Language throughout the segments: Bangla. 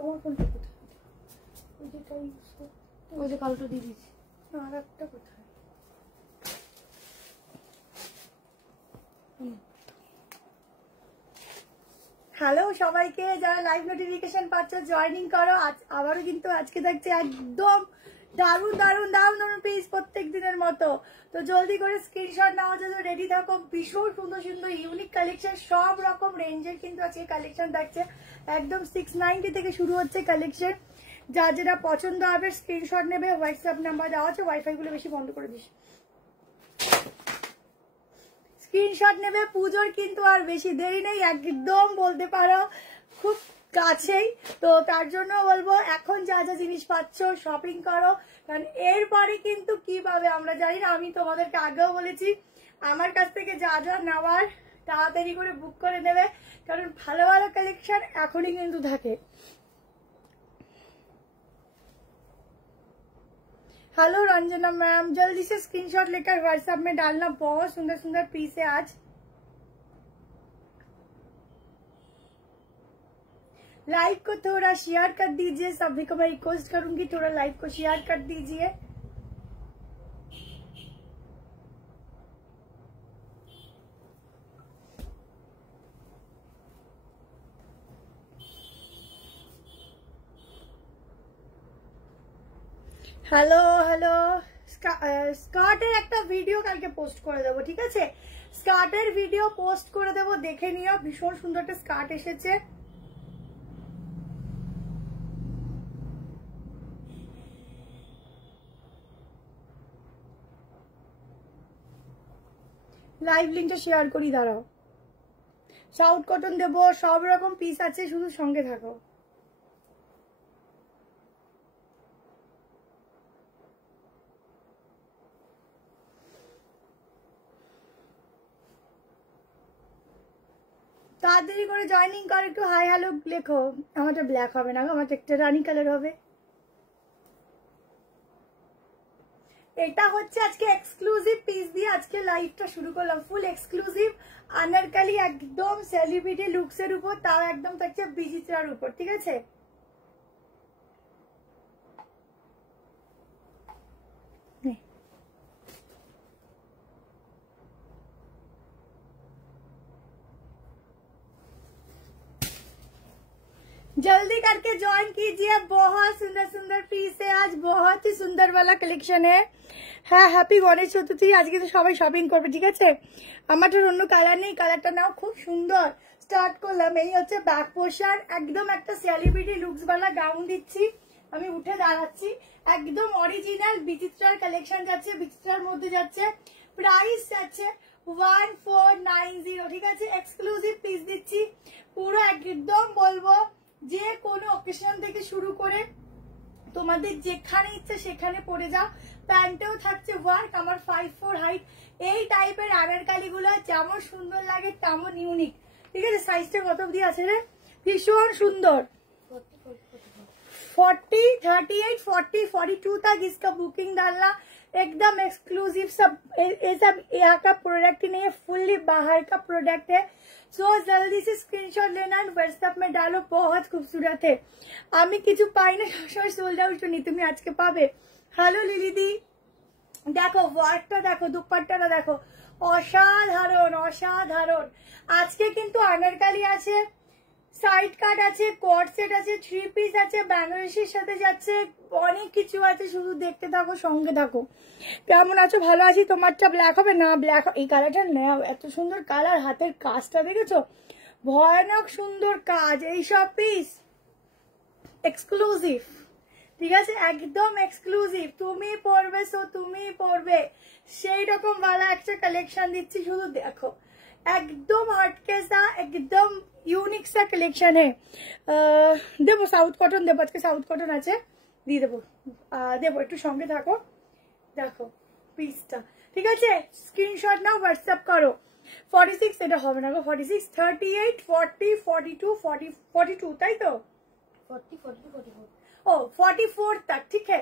আমার কোনটা কোথায়? ওই যেটা ইউজ করতে, ওই যে কালোটা দিয়ে দিচ্ছি। আর একটা কোথায়? হ্যালো সবাইকে, যারা লাইভ নোটিফিকেশন পাচ্ছ জয়েনিং করো। আবারও কিন্তু আজকে থাকছে একদম দারুণ দারুণ দারুণ দারুণ পিস প্রত্যেক দিনের মতো। তো জলদি করে স্ক্রিনশট নেওয়ার জন্য রেডি থাকো। ভীষণ সুন্দর সুন্দর ইউনিক কালেকশন, সব রকম রেঞ্জের কিন্তু আজকে কালেকশন থাকছে। একদম 690 থেকে শুরু হচ্ছে কালেকশন। যা যেটা পছন্দ হবে স্ক্রিনশট নেবে। হোয়াটসঅ্যাপ নাম্বার দেওয়া আছে, ওয়াইফাই গুলো বেশি বন্ধ করে দিস। স্ক্রিনশট নেবে। পুজোর কিন্তু আর বেশি দেরি নেই, একদম বলতে পারো খুব কাছেই। তো তার জন্য বলবো এখন যা যা জিনিস পাচ্ছ শপিং করো, কারণ এরপরে কিন্তু কি পাবে আমরা জানি না। আমি তোমাদেরকে আগেও বলেছি আমার কাছ থেকে যা যা নেওয়ার তাড়াতাড়ি করে বুক করে নেবে, কারণ ভালো ভালো কালেকশন এখনই কিন্তু থাকে। हेलो रंजना मैम, जल्दी से स्क्रीनशॉट लेकर व्हाट्सएप में डालना। बहुत सुंदर सुंदर पीस है आज। लाइव को थोड़ा शेयर कर दीजिए, सभी को मैं रिक्वेस्ट करूंगी थोड़ा लाइव को शेयर कर दीजिए। হ্যালো হ্যালো, স্কার্টের একটা ভিডিও কালকে পোস্ট করে দেবো, ঠিক আছে? স্কার্টের ভিডিও পোস্ট করে দেবো, দেখে নিও। ভীষণ সুন্দর একটা স্কার্ট এসেছে। লাইভ লিঙ্কটা শেয়ার করি, দাঁড়াও। সাউথ কটন দেবো, সব রকম পিস আছে, শুধু সঙ্গে থাকো। তাড়াতাড়ি করে জয়েনিং করে একটু হাই হ্যালো লেখো। আমারটা ব্ল্যাক হবে না, আমারটা একটা রানি কালার হবে। এটা হচ্ছে আজকে এক্সক্লুসিভ পিস দিয়ে আজকে লাইভটা শুরু করলাম। ফুল এক্সক্লুসিভ আনারকালি, একদম সেলিব্রিটি লুকস এর উপর, তাও একদম থাকছে বিচিত্রার উপর, ঠিক আছে? जल्दी करके ज्वाइन कीजिए। बहुत सुंदर सुंदर पीस है आज, बहुत ही सुंदर वाला कलेक्शन है। হ্যাঁ, হ্যাপি গণেশ চতুর্থী। আজকে তো সবাই শপিং করবে, ঠিক আছে? আমারটার অন্য কালার নেই, কালারটা নাও, খুব সুন্দর। স্টার্ট করলাম। এই হচ্ছে ব্যাক পোর্শন, একদম একটা সেলিব্রিটি লুকস वाला গাউন দিচ্ছি। আমি উঠে দাঁড়াচ্ছি, একদম অরিজিনাল বিচিত্রার কালেকশন যাচ্ছে, বিচিত্রার মধ্যে যাচ্ছে। প্রাইস যাচ্ছে 1490, ঠিক আছে? এক্সক্লুসিভ পিস দিচ্ছি পুরো, একদম বলবো যে কোনো অকেশন থেকে শুরু করে তোমাদের যেখানে ইচ্ছে সেখানে পরে যাও। প্যান্টেও থাকছে ওয়ার্ক, আমার 5'4" হাইট। এই টাইপের আনারকালি গুলো যেমন সুন্দর লাগে তেমন ইউনিক, ঠিক আছে? সাইজটা কত অব্দি আছে রে? ভীষণ সুন্দর। 40, 38, 40, 42 तक इसका बुकिंग डालना। एकदम एक्सक्लूसिव सब, ये सब यहाँ का प्रोडक्ट नहीं है, फुल्ली बाहर का प्रोडक्ट है। सो जल्दी से स्क्रीनशॉट लेना एंड व्हाट्सएप में डालो। बहुत खूबसूरत है। আমি কিছু পাই না, সবসময় সোল্ড আউট শুনি, তুমি আজকে পাবে। হ্যালো লিলিদি, দেখো ওয়ার্কটা দেখো, দুপাট্টাটা দেখো, অসাধারণ অসাধারণ। আজকে কিন্তু আনারকালি আছে, সাইড কাট আছে, কট সেট আছে, 3 পিস আছে, বেনারসির সাথে যাচ্ছে, অনেক কিছু আছে। শুধু দেখতে থাকো, সঙ্গে থাকো। কেমন আছো? ভালো আছি। তোমারটা ব্ল্যাক হবে না? ব্ল্যাক, এই কালারটা নেও, এত সুন্দর কালার। হাতের কাজটা দেখেছো? ভয়ানক সুন্দর কাজ। এইসব পিস এক্সক্লুসিভ, ঠিক আছে? একদম এক্সক্লুসিভ। তুমি পরবে, সো তুমি পরবে, সেই রকম वाला একটা কালেকশন দিচ্ছি, শুধু দেখো। একদম হটকে সা, একদম ইউনিক সা কালেকশন है। দেবো সাউথ কটন দেবো, আজকে সাউথ কটন আছে, দিয়ে দেবো। দেবো, একটু সঙ্গে থাকো। দেখো পিসটা, ঠিক আছে? স্ক্রিনশট নাও, হোয়াটসঅ্যাপ করো। 46 এটা হবে না গো, 46, 38, 40, 42, 40, 42, তাই তো? 40, 42, 44। ओ 44 तक, ठीक है?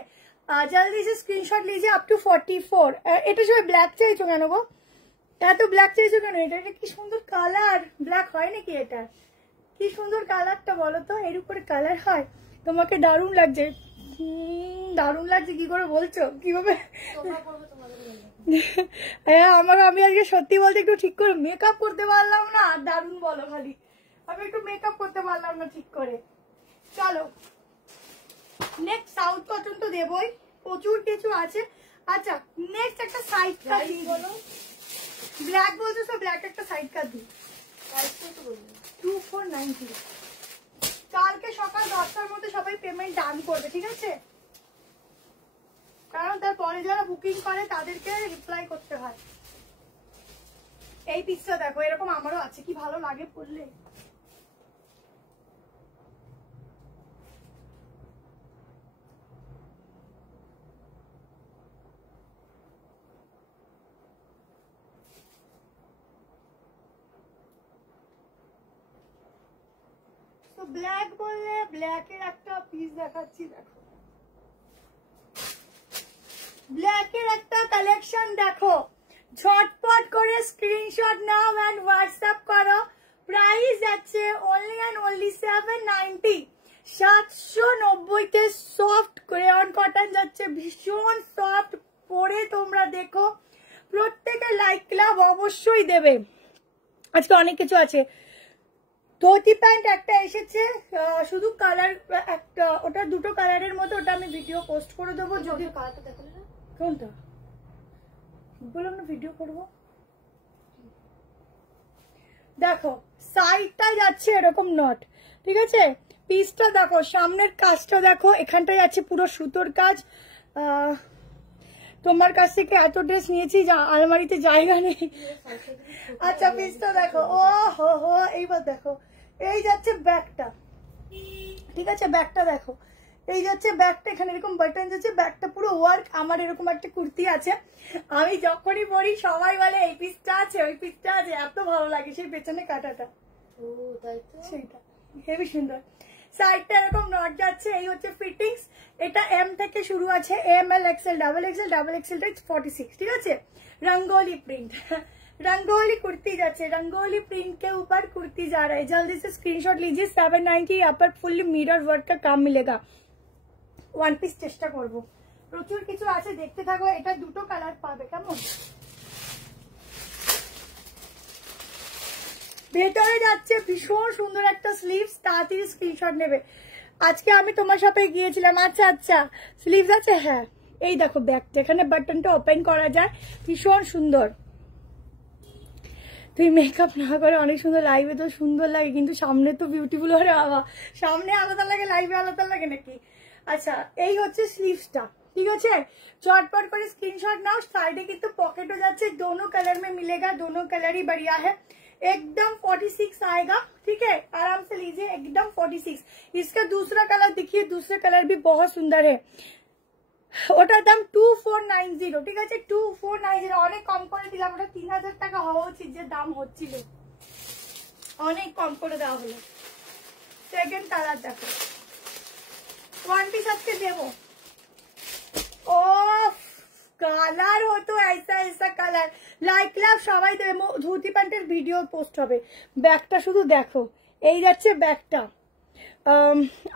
जल्दी से स्क्रीनशॉट लीजिए अप टू 44। এটা সবাই ব্ল্যাক চাইছো কেন গো? এত ব্ল্যাক চাইছো কেন? এটা কি সুন্দর কালার, ব্ল্যাক হয় নাকি? এটা কি সুন্দর কালারটা বলো তো, এর উপরে কালার হয়। তোমাকে দারুণ লাগছে। দারুণ লাগছে কি করে বলছো, কিভাবে? হ্যাঁ আমি আজকে সত্যি বলতে একটু ঠিক করে মেকআপ করতে পারলাম না। দারুণ বলো খালি, আমি একটু মেকআপ করতে পারলাম না ঠিক করে। চলো নেক্সট সাউথ কটন তো দেবই, প্রচুর কিছু আছে। আচ্ছা নেক্সট একটা সাইড কাট দিই। বলো ব্ল্যাক বলছো তো, ব্ল্যাক একটা সাইড কাট দিই। 2490। কালকে সকাল 10টার মধ্যে সবাই পেমেন্ট ডান করবে, ঠিক আছে? কারণ তারপরে যারা বুকিং করে তাদেরকে রিপ্লাই করতে হয়। এই পিসটা দেখো, এরকম আমারও আছে, কি ভালো লাগে পরলে। তো ব্ল্যাক বললে ব্ল্যাকের একটা পিস দেখাচ্ছি, দেখো ব্ল্যাকের একটা কালেকশন দেখো। ঝটপট করে স্ক্রিনশট নাও এন্ড হোয়াটসঅ্যাপ করো। প্রাইস যাচ্ছে only and only 790। 790 soft crayon cotton যাচ্ছে, ভীষণ সফট। পরে তোমরা দেখো, প্রত্যেকে লাইক ক্লাব অবশ্যই দেবে। আজকে অনেক কিছু আছে। ধুতি প্যান্ট একটা এসেছে, শুধু কালার একটা, ওটা দুটো কালারের মতো, ওটা আমি ভিডিও পোস্ট করে দেবো। যদি কালারটা দেখালে না, কোনটা বললাম না ভিডিও করবো। দেখো সাইডটা যাচ্ছে এরকম নট, ঠিক আছে? পিসটা দেখো, সামনের কাজটা দেখো, এখানটায় যাচ্ছে পুরো সুতোর কাজ। তোমার কাছ থেকে এত ড্রেস নিয়েছি যা আলমারিতে জায়গা নেই। আচ্ছা পিসটা দেখো, ও হো হো, এইবার দেখো এই যাচ্ছে ব্যাগটা, ঠিক আছে? ব্যাগটা দেখো, এই যাচ্ছে ব্যাগটা, এখানে এরকম বাটন যাচ্ছে, ব্যাগটা পুরো ওয়ার্ক। আমার এরকম একটা কুর্তি আছে, আমি যখনই পরি সবাই বলে এই পিসটা আছে, ওই পিসটা আছে, এত ভালো লাগে সেই পেছনে কাটাটা। ও তাই তো, সেইটা হেবি সুন্দর। সাইডটা এরকম নট যাচ্ছে, এই হচ্ছে ফিটিংস। এটা এম থেকে শুরু আছে, M L XL double XL, double এক্সেলটা 46, ঠিক আছে? रंगोली प्रिंट रंगोली कुर्ती जाচ্ছে, रंगोली प्रिंट के ऊपर कुर्ती जा रहा है। जल्दी से स्क्रीनशॉट लीजिए। 790 यहाँ पर फुल्ली मिरर वर्क का काम मिलेगा। ওয়ান পিস চেষ্টা করব, প্রচুর কিছু আছে, দেখতে থাকো। এটা দুটো কালার পাবে, কেমন? ভেতরে যাচ্ছে ভীষণ সুন্দর একটা স্লিভস, তাড়াতাড়ি স্ক্রিনশট নেবে। আজকে আমি তোমার সাথে গিয়েছিলাম। আচ্ছা আচ্ছা স্লিভস আছে, হ্যাঁ এই দেখো ব্যাগটা, এখানে বাটনটা ওপেন করা যায়, ভীষণ সুন্দর। তুই মেকআপ না করে অনেক সুন্দর, লাইভে তো সুন্দর লাগে, কিন্তু সামনে তো বিউটিফুল। হরে বাবা, সামনে আলাদা লাগে, লাইভে আলাদা লাগে নাকি? আচ্ছা এই হচ্ছে স্লিভসটা, ঠিক আছে? চটপট করে স্ক্রিনশট নাও। साइडे কিন্তু पॉकेट हो जाচ্ছে, दोनों कलर में मिलेगा, दोनों कलर ही बढ़िया है। एकदम 46 आएगा, ठीक है? आराम से लीजिए, एकदम 46। इसका दूसरा कलर देखिए, दूसरा कलर भी बहुत सुंदर है। ওটার দাম 2490, ঠিক আছে? 2490, অনেক কম করে দিলাম। ওটা 3000 টাকা হওয়া উচিত যে দাম হচ্ছিল, অনেক কম করে দেওয়া হলো। সেকেন্ড কালার দেখো, ওয়ান পিস আজকে দেবো। ও কালার হতো ऐसा ऐसा কালার, লাইক লাভ সবাই দেবে। ধুতি প্যান্টের ভিডিও পোস্ট হবে। ব্যাগটা শুধু দেখো, এই যাচ্ছে ব্যাগটা।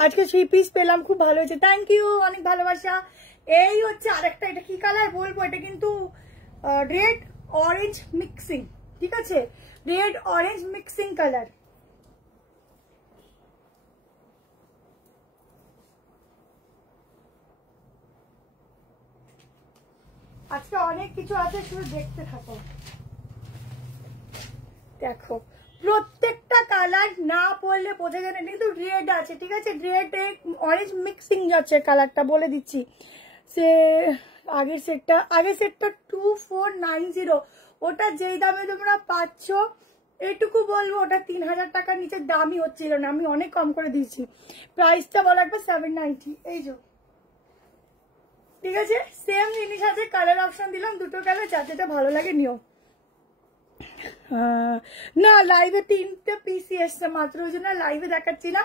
আজকে 3 পিস পেলাম, খুব ভালো হয়েছে, থ্যাংক ইউ, অনেক ভালোবাসা। এই হচ্ছে আরেকটা, এটা কি কালার বলবো, এটা কিন্তু রেড অরেঞ্জ মিক্সিং, ঠিক আছে? Red orange mixing colour. আজকে অনেক কিছু আছে, শুধু দেখতে থাকো। দেখো প্রত্যেকটা কালার না পড়লে বোঝা যায় না, কিন্তু রেড আছে, ঠিক আছে? রেড অরেঞ্জ মিক্সিং যাচ্ছে কালারটা, বলে দিচ্ছি। সে আগের সেটটা 2490, ওটা যেই দামে তোমরা পাচ্ছ, এইটুকু বলবো ওটা 3000 টাকার নিচে দামই হচ্ছিল না, আমি অনেক কম করে দিয়েছি। প্রাইসটা বলো একবার, 790। এই যে, ঠিক আছে? সেম জিনিস আছে, কালার অপশন দিলাম, দুটো কালার, যার যেটা ভালো লাগে নিও। না লাইভে 3টে পিস এসছে মাত্র, ওই জন্য লাইভে দেখাচ্ছি না,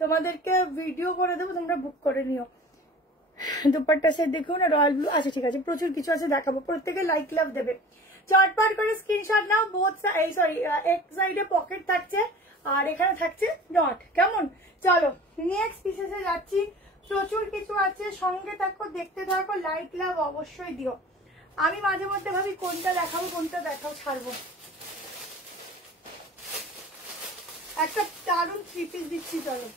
তোমাদেরকে ভিডিও করে দেবো, তোমরা বুক করে নিও। দুপাট্টা সেট দেখুন, রয়্যাল ব্লু আছে, ঠিক আছে? প্রচুর কিছু আছে, দেখাবো। প্রত্যেকে লাইক লাভ দেবে, চটপট করে স্ক্রিনশট নাও। বোথ সরি এক সাইডে পকেট থাকছে, আর এখানে থাকছে নট। কেমন? চলো নেক্সট পিসেসে যাচ্ছি। প্রচুর কিছু আছে, সঙ্গে থাকো, দেখতে থাকো, লাইক লাভ অবশ্যই দিও। আমি মাঝে মধ্যে ভাবি কোনটা দেখাবো কোনটা দেখাও, ছাড়বো। একটা দারুণ 3 পিস দিচ্ছি, চলো।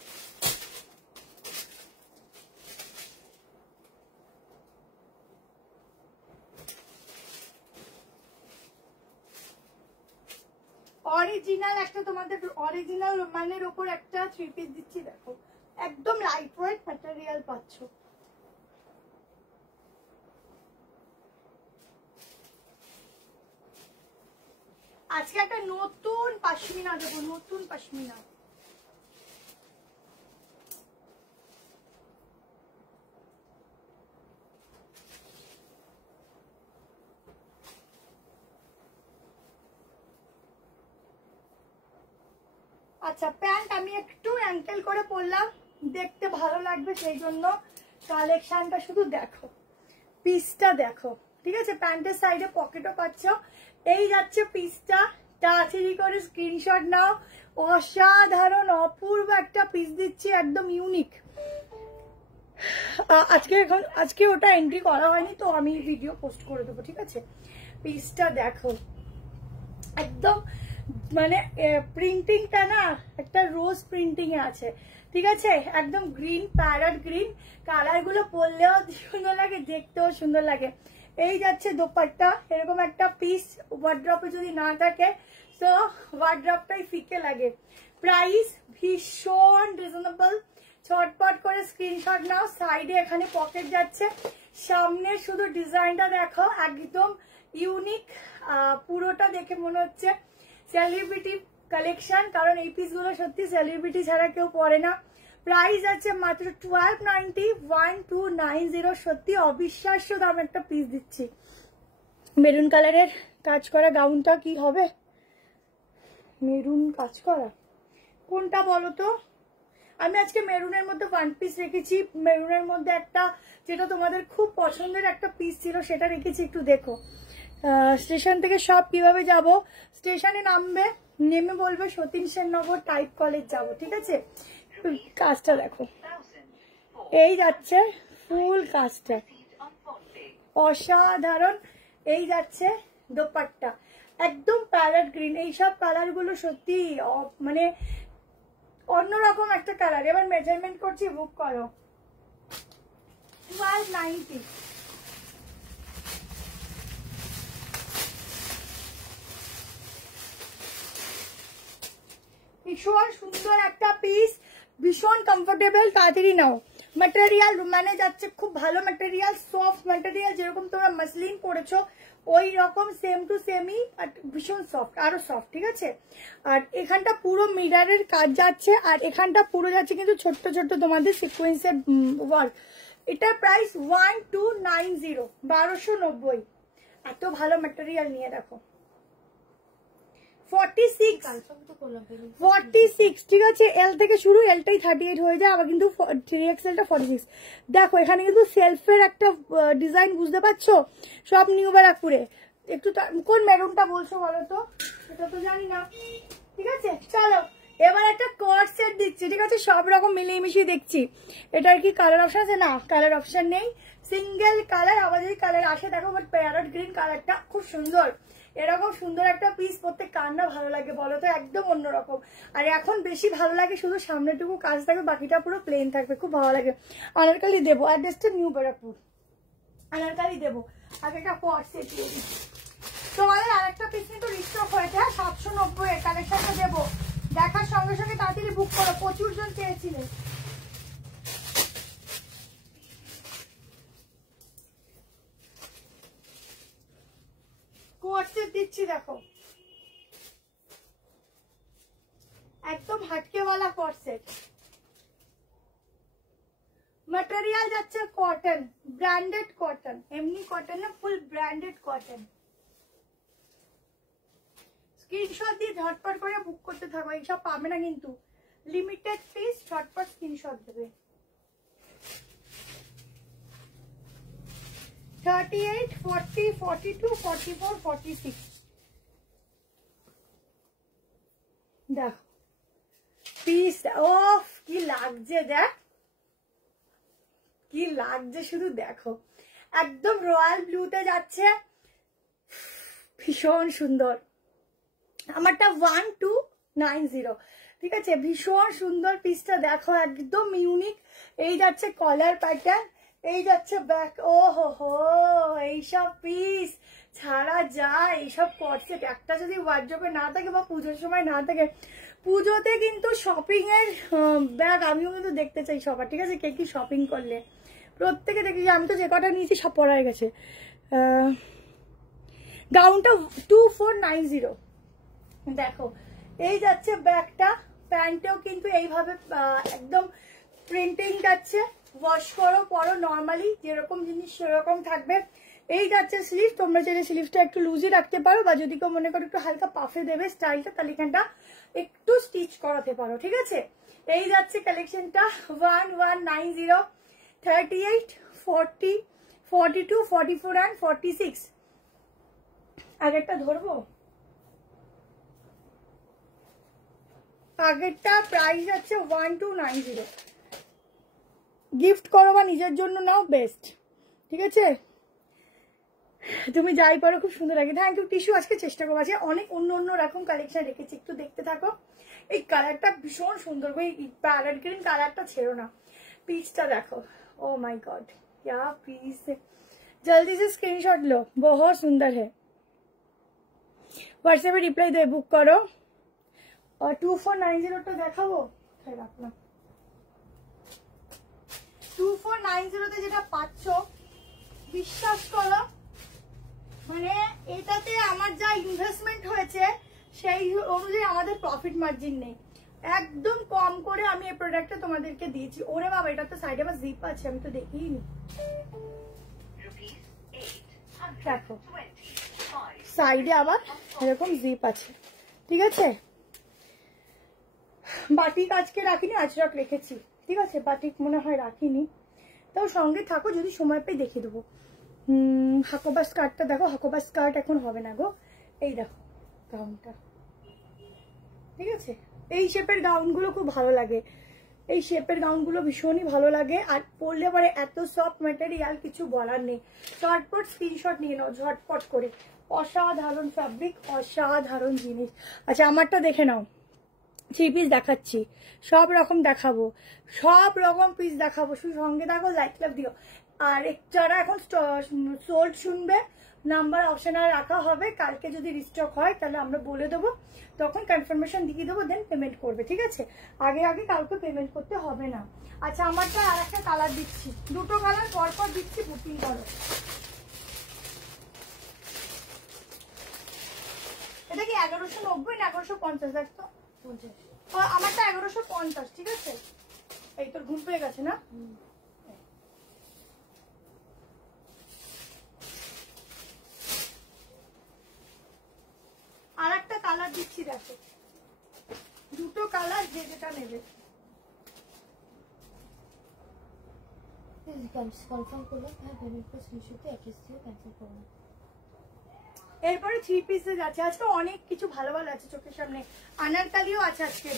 অরিজিনাল একটা তোমাদের অরিজিনাল মানের উপর একটা 3 পিস দিচ্ছি, দেখো একদম লাইট ওয়েট ম্যাটেরিয়াল পাচ্ছ। আজকে একটা নতুন পাশমিনা দেবো, নতুন পাশমিনা। আচ্ছা, প্যান্ট আমি একটু অ্যাঙ্কেল করে পরলাম, দেখতে ভালো লাগবে সেই জন্য। কালেকশনটা শুধু দেখো, পিসটা দেখো, ঠিক আছে? প্যান্টের সাইডে পকেটও পাচ্ছ। এই যাচ্ছে পিসটা, তাড়াতাড়ি করে স্ক্রিনশট নাও। অসাধারণ অপূর্ব একটা পিস দিচ্ছি, একদম ইউনিক। আজকে ওটা এন্ট্রি করা হয়নি, তো আমি ভিডিও পোস্ট করে দেবো, ঠিক আছে? পিসটা দেখো, একদম মানে প্রিন্টিংটা না একটা রোজ প্রিন্টিং এ আছে, ঠিক আছে? একদম গ্রিন, প্যারট গ্রিন। কালার গুলো পরলেও সুন্দর লাগে, দেখতেও সুন্দর লাগে। এই যাচ্ছে দোপাট্টা, এরকম একটা পিস ওয়ার্ড্রপে যদি না থাকে তো ওয়ার্ড্রপটাই ফিকে লাগে। প্রাইস ভীষণ রিজনেবল, ছটপট করে স্ক্রিনশট নাও। সাইডে এখানে পকেট যাচ্ছে, সামনে শুধু ডিজাইনটা দেখো, একদম ইউনিক। পুরোটা দেখে মনে হচ্ছে সেলিব্রিটি কালেকশন, কারণ এই পিসগুলো সত্যি সেলিব্রিটি ছাড়া কেউ পরে না। প্রাইস আছে মাত্র 1290, 1290। সত্যি অবিশ্বাস্য দাম একটা পিস দিচ্ছি। মেরুন কালারের কাজ করা গাউনটা কি হবে? মেরুন কাজ করা কোনটা বলো তো? আমি আজকে মেরুনের মধ্যে 1 পিস রেখেছি, মেরুনের মধ্যে একটা যেটা তোমাদের খুব পছন্দের একটা পিস ছিল সেটা রেখেছি, একটু দেখো। স্টেশন থেকে সব কিভাবে যাব, স্টেশনে নামবে, নেমে বলবে সতীন সেননগর টাইপ কলেজ যাব, ঠিক আছে? কাজটা দেখো, এই যাচ্ছে ফুল কাজটা, অসাধারণ। এই যাচ্ছে দোপাট্টা, একদম প্যারেট গ্রিন। এইসব কালার গুলো সত্যি মানে অন্যরকম একটা কালার। এবার মেজারমেন্ট করছি, বুক করো। 1290। ভীষণ সুন্দর একটা পিস, ভীষণ কমফোর্টেবল। তাড়াতাড়ি নাও। ম্যাটেরিয়াল মানে যাচ্ছে খুব ভালো ম্যাটেরিয়াল, সফট ম্যাটেরিয়াল। যেরকম তোমরা মাসলিন পড়েছো ওই রকম সেম টু সেমই, আর ভীষণ সফট, আরো সফট, ঠিক আছে? আর এখানটা পুরো মিরারের কাজ যাচ্ছে, আর এখানটা পুরো যাচ্ছে কিন্তু ছোট্ট ছোট্ট তোমাদের সিকোয়েন্সের ওয়ার্ক। এটার প্রাইস 1290, 1290। এত ভালো ম্যাটেরিয়াল নিয়ে দেখো। 46, ঠিক আছে? এল থেকে শুরু, এলটাই 38 হয়ে যায়, আবার কিন্তু 3XL টা 46। দেখো এখানে কিন্তু সেলফের একটা ডিজাইন, বুঝতে পারছো? সব নিউ ব্যারাকপুরে। একটু কোন মেরুনটা বলছো বলো তো? এটা তো জানি না, ঠিক আছে? চলো এবার একটা কট সেট দিচ্ছি, ঠিক আছে? সব রকম মিলিয়ে মিশিয়ে দেখছি। এটার কি কালার অপশন আছে? না, কালার অপশন নেই, সিঙ্গেল কালার। আমাদের কালার আসে দেখো, বাট প্যারট গ্রিন কালারটা খুব সুন্দর। এরকম সুন্দর একটা পিস পরতে কার না ভালো লাগে বলো তো? একদম অন্যরকম। আর এখন বেশি ভালো লাগে শুধু সামনেটুকু কাজ থাকবে, বাকিটা পুরো প্লেন থাকবে, খুব ভালো লাগে। আনারকালি দেবো, অ্যাড্রেসটা নিউ ব্যারাকপুর। আনারকালি দেবো। আগে একটা কট সেট দিয়ে দিচ্ছি তোমাদের। আরেকটা পিস কিন্তু রিস্টক হয়েছে, 790 এর কালেকশনটা দেবো। দেখার সঙ্গে সঙ্গে তাড়াতাড়ি বুক করো, প্রচুর জন চেয়েছিলেন। কোয়ার্সেট দিচ্ছি দেখো, একদম হাটকেওয়ালা কোয়ার্সেট। ম্যাটেরিয়াল যাচ্ছে কটন, ব্র্যান্ডেড কটন, এমনি কটন না, ফুল ব্র্যান্ডেড কটন। স্ক্রিনশট দিয়ে ঝটপট করে বুক করতে থাকো, এইসব পাবে না কিন্তু, লিমিটেড পিস, ঝটপট স্ক্রিনশট দেবে। 38, 40, 42, 44, 46 দেখো। পিস, ও কি লাগছে দেখ, কি লাগছে শুধু দেখো, একদম রয়্যাল ব্লুতে যাচ্ছে, ভীষণ সুন্দর। আমারটা 1290, ঠিক আছে, ভীষণ সুন্দর পিসটা দেখো, একদম ইউনিক। এই যাচ্ছে কলার প্যাটার্ন, এই যাচ্ছে ব্যাক, ও হো এইসব পিস ছাড়া যায়, এইসব কটসেট একটা যদি ওয়ার্ড্রপে না থাকে বা পুজোর সময় না থাকে, পুজোতে কিন্তু শপিং এর ব্যাগ আমিও কিন্তু দেখতে চাই সবার, ঠিক আছে, কে কি শপিং করলে, প্রত্যেকে দেখেছি, আমি তো যে কটা নিয়েছি সব পরা হয়ে গেছে। গাউনটা 2490, দেখো এই যাচ্ছে ব্যাগটা, প্যান্টেও কিন্তু এইভাবে একদম প্রিন্টিং যাচ্ছে, ওয়াশ করো পরো নর্মালি যেরকম জিনিস সেরকম থাকবে। এই যাচ্ছে স্লিভ, তোমরা চাইলে স্লিভটা একটু লুজই রাখতে পারো, বা যদি কেউ মনে করো একটু হালকা পাফে দেবে স্টাইলটা, তাহলে এখানটা একটু স্টিচ করাতে পারো, ঠিক আছে। এই যাচ্ছে কালেকশনটা 1190, 38, 40, 42, 44 and 46। আগেরটা ধরবো, আগেরটা প্রাইস আছে 1290, গিফট করো বা নিজের জন্য নাও, বেস্ট, ঠিক আছে। তুমি যাই পারো, খুব সুন্দর লাগে। থ্যাংক ইউ টিস্যু, আজকে চেষ্টা করবো, আজকে অনেক অন্য অন্য রকম কালেকশন রেখেছি, একটু দেখতে থাকো। এই কালারটা ভীষণ সুন্দর, ওই প্যারেট গ্রিন কালারটা ছেড়ো না। পিসটা দেখো, ও মাই গড क्या पीस है, जल्दी से स्क्रीनशॉट लो, बहुत सुंदर है। व्हाट्सएप पे रिप्लाई दे, बुक करो। और 2490 দেখাবো, রাখলাম। 2490 যেটা পাচ্ছ, বিশ্বাস করো, মানে এটাতে আমার যা ইনভেস্টমেন্ট হয়েছে সেই অনুযায়ী আমাদের প্রফিট মার্জিন নেই, একদম কম করে আমি এই প্রোডাক্টটা তোমাদেরকে দিয়েছি। ওরে বাবা, এটা তো সাইডে আবার জিপ আছে, আমি তো দেখিনি। দেখো সাইডে আবার এরকম জিপ আছে, ঠিক আছে। বাটিক আজকে রাখিনি, আজরাক রেখেছি, ঠিক আছে, বাটিক মনে হয় রাখিনি, তাও সঙ্গে থাকো, যদি সময় পেয়ে দেখিয়ে দেবো। হাকোবা স্কার্টটা দেখো, হাকোবা স্কার্ট এখন হবে না গো, এই দেখো গাউনটা, ঠিক আছে। এই শেপের গাউনগুলো খুব ভালো লাগে, এই শেপের গাউনগুলো ভীষণই ভালো লাগে, আর পরলে পরে এত সফট ম্যাটেরিয়াল, কিছু বলার নেই। ঝটপট স্ক্রিনশট নিয়ে নাও, ঝটপট করে, অসাধারণ ফ্যাব্রিক, অসাধারণ জিনিস। আচ্ছা আমারটা দেখে নাও, 3 পিস দেখাচ্ছি, সব রকম দেখাবো, সব রকম পিস দেখাবো, শুধু সঙ্গে থাকো, লাইক লাভ দিও। আর যারা এখন সোল্ড শুনবে, নাম্বার অপশনে রাখা হবে, কালকে যদি রিস্টক হয় তাহলে আমরা বলে দেবো, তখন কনফার্মেশন দিয়ে দেবো, দেন পেমেন্ট করবে, ঠিক আছে। আগে আগে কাউকে পেমেন্ট করতে হবে না। আচ্ছা আমারটা আর একটা কালার দিচ্ছি, দুটো কালার পরপর দিচ্ছি, বুকিং করো। এটা কি 1190 না 1150? দেখতো আমারটা 1150, ঠিক আছে। এই তোর ঘুম পেয়ে গেছে না? আর একটা কালার দিচ্ছি, দেখো দুটো কালার, যে যেটা নেবে। কনফার্ম করলাম, হ্যাঁ পেমেন্ট করে স্ক্রিনশটে অ্যাড্রেস দিয়ে ক্যান্সেল করলাম। এরপরে 3 পিসে যাচ্ছে, আজকে অনেক কিছু ভালো ভালো আছে চোখের সামনে, আনারকালিও আছে আজকে,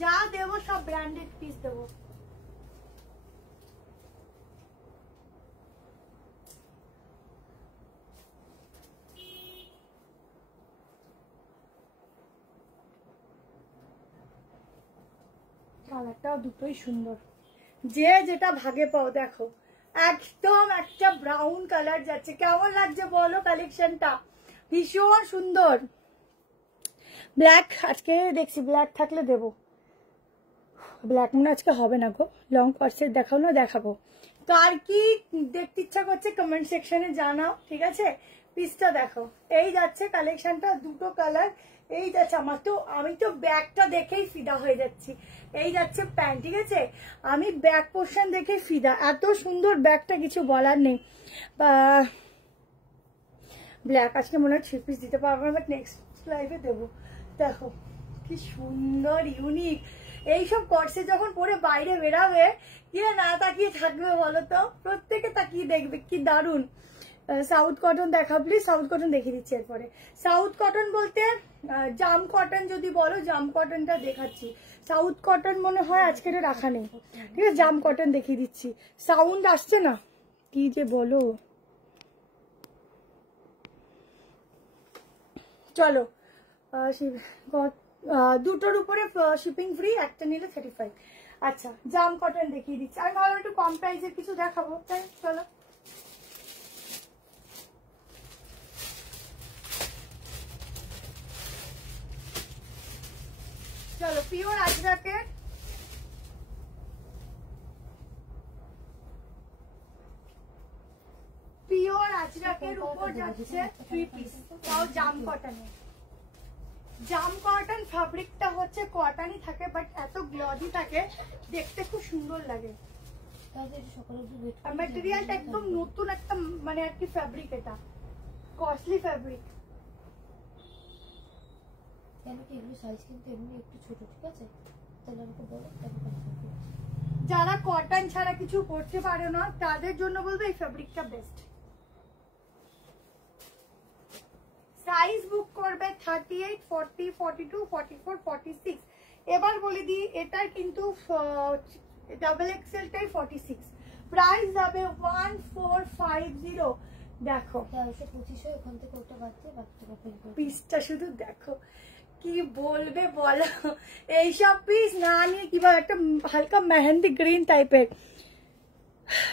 যা দেবো সব ব্র্যান্ডেড পিস দেবো। কালারটাও দুটোই সুন্দর, যে যেটা ভাগে পাও। দেখো একদম একটা ব্রাউন কালার যাচ্ছে, কেমন লাগছে বলো কালেকশনটা, ভীষণ সুন্দর। ব্ল্যাক আজকে দেখছি, ব্ল্যাক থাকলে দেবো, ব্ল্যাক মনে আজকে হবে না গো, লং পার্সের দেখাও না, দেখাবো। কার কি দেখতে ইচ্ছা করছে কমেন্ট সেকশনে জানাও, ঠিক আছে। পিসটা দেখো, এই যাচ্ছে কালেকশনটা, দুটো কালার, এই যাচ্ছে। আমি তো ব্যাগটা দেখেই ফিদা হয়ে যাচ্ছি। এই যাচ্ছে প্যান্ট, ঠিক আছে, আমি ব্যাক পোর্শন দেখে ফিদা, এত সুন্দর ব্যাগটা, কিছু বলার নেই। ব্ল্যাক আজকে মনে হয় 3 পিস দিতে পারবো না, বাট নেক্সট লাইভে দেবো। দেখো কি সুন্দর, ইউনিক। এইসব কর্সে যখন পরে বাইরে বেরাবে, কি না তাকিয়ে থাকবে বলো তো, প্রত্যেকে তাকিয়ে দেখবে, কি দারুণ। সাউথ কটন দেখা প্লিজ, সাউথ কটন দেখিয়ে দিচ্ছি এরপরে। সাউথ কটন বলতে জাম কটন যদি বলো, জাম কটনটা দেখাচ্ছি। সাউথ কটন মনে হয় আজকে রাখা নেই, ঠিক আছে, জাম কটন দেখিয়ে দিচ্ছি। সাউন্ড আসছে না, কি যে বলো। চলো, দুটোর উপরে শিপিং ফ্রি, একটা নিলে 35। আচ্ছা, জাম কটন দেখিয়ে দিচ্ছি। আমি ভাবলাম একটু কম প্রাইসের কিছু দেখাবো, তাই চলো। চলো, পিওর আজরাকের উপর যাচ্ছে 3 পিস, তাও জাম কটনে। জাম কটন ফ্যাব্রিকটা হচ্ছে কটনই থাকে, বাট এত গ্লজি থাকে, দেখতে খুব সুন্দর লাগে। ম্যাটেরিয়ালটা একদম নতুন একটা মানে আর কি ফ্যাব্রিক, এটা কস্টলি ফ্যাব্রিক। যারা কটন ছাড়া কিছু করতে পারে না তাদের জন্য বলবো এই ফ্যাব্রিকটা বেস্ট। সাইজ বুক করবে 38, 40, 42, 44, 46। এবার বলে দিই, এটার কিন্তু ডাবল এক্সেল টাই 46। প্রাইস যাবে 1450। দেখো পিসটা শুধু দেখো, কি বলবে বলো। এইসব পিস না নিয়ে কিভাবে, একটা হালকা মেহেন্দি গ্রিন টাইপের,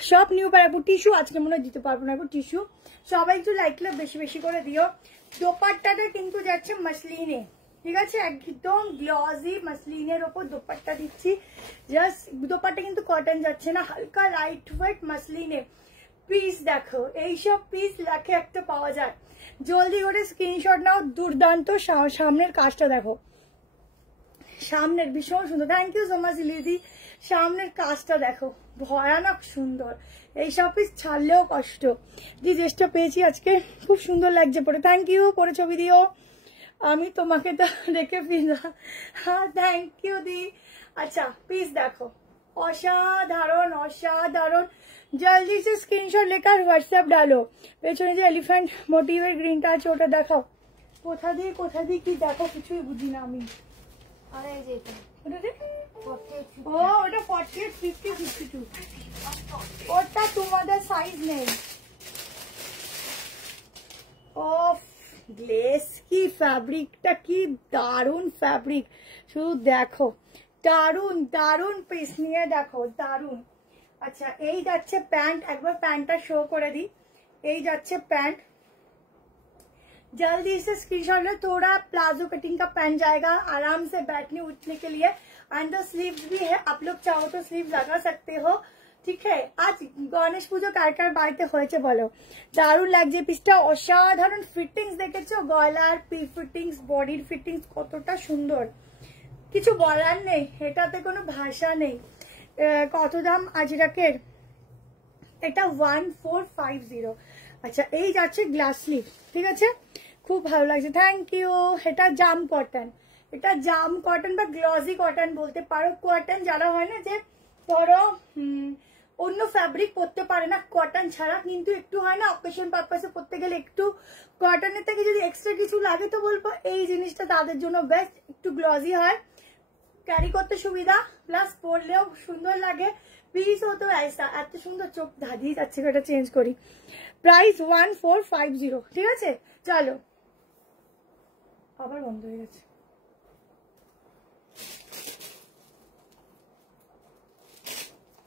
সব নিউ পারবো। টিস্যু আজকে মনে হয় দিতে পারবো না, টিস্যু সবাই একটু লাইকলে বেশি বেশি করে দিও। দোপাট্টাটা কিন্তু যাচ্ছে মাসলিনে, ঠিক আছে, একদম গ্লজি মাসলিনের ওপর দোপাট্টা দিচ্ছি। জাস্ট দোপাট্টা কিন্তু কটন যাচ্ছে না, হালকা লাইট ওয়েট মাসলিনে। পিস দেখো, এইসব পিস লাখে একটা পাওয়া যায়। জলদি করে স্ক্রিনশট নাও। দুর্দান্ত সামনের কাজটা দেখো, সামনের ভীষণ সুন্দর। থ্যাংক ইউ সো মাচ লিদি। সামনের কাজটা দেখো, ভয়ানক সুন্দর। এইসব পিস ছাড়লেও কষ্ট। যে ড্রেসটা পেয়েছি আজকে খুব সুন্দর লাগছে পরে। থ্যাংক ইউ, পরে ছবি দিও। আমি তোমাকে তো রেখে পিজা। হ্যাঁ, থ্যাংক ইউ দি। আচ্ছা, পিস দেখো, অসাধারণ অসাধারণ। জলদি সে স্ক্রিনশট লেকার হোয়াটসঅ্যাপ ডালো। পেছনে যে এলিফ্যান্ট মোটিভের গ্রিনটা আছে ওটা দেখাও। কোথা দিয়ে কি দেখো, কিছুই বুঝি না আমি। ওটা 48, 50, 52। ওটা তোমাদের সাইজ নেই। ও গ্লেস কি ফ্যাব্রিকটা, কি দারুন ফ্যাব্রিক, শুধু দেখো, দারুন দারুন পিস নিয়ে দেখো, দারুন। আচ্ছা, এই যাচ্ছে প্যান্ট, একবার প্যান্টটা শো করে দিই। এই যাচ্ছে पैंट। जल्दी से स्क्रीनशॉट ले। थोड़ा प्लाजो कटिंग का पैंट जाएगा, आराम से बैठने उठने के लिए। एंड द स्लीव्स भी है, आप लोग चाहो तो स्लीव लगा सकते हो, ठीक है। आज गणेश পুজো কার কার বাড়িতে হয়েছে বলো। দারুণ লাগছে পিসটা, অসাধারণ ফিটিংস দেখেছো, গলার ফিটিংস, বডির ফিটিংস কতটা সুন্দর, কিছু বলার নেই, এটাতে কোনো ভাষা নেই। কত দাম আজরাকের? এটা 1450। আচ্ছা, এই যাচ্ছে গ্লাস স্লিভ, ঠিক আছে, খুব ভালো লাগছে। Thank you. এটা জাম কটন, এটা জাম কটন বা গ্লজি কটন বলতে পারো। কটন যারা হয় না যে ধরো অন্য ফ্যাব্রিক পরতে পারে না কটন ছাড়া, কিন্তু একটু হয় না অকেশন পারপাসে পরতে গেলে একটু কটনের থেকে যদি এক্সট্রা কিছু লাগে তো বলবো এই জিনিসটা তাদের জন্য বেস্ট। একটু গ্লজি হয়, ক্যারি করতে সুবিধা, প্লাস পরলেও সুন্দর লাগে। পিস ও তো ऐसा এত সুন্দর, চোখ ধাঁধিয়ে যাচ্ছে, এটা চেঞ্জ করি। প্রাইস 1450, ঠিক আছে। চলো, আবার বন্ধ হয়ে গেছে।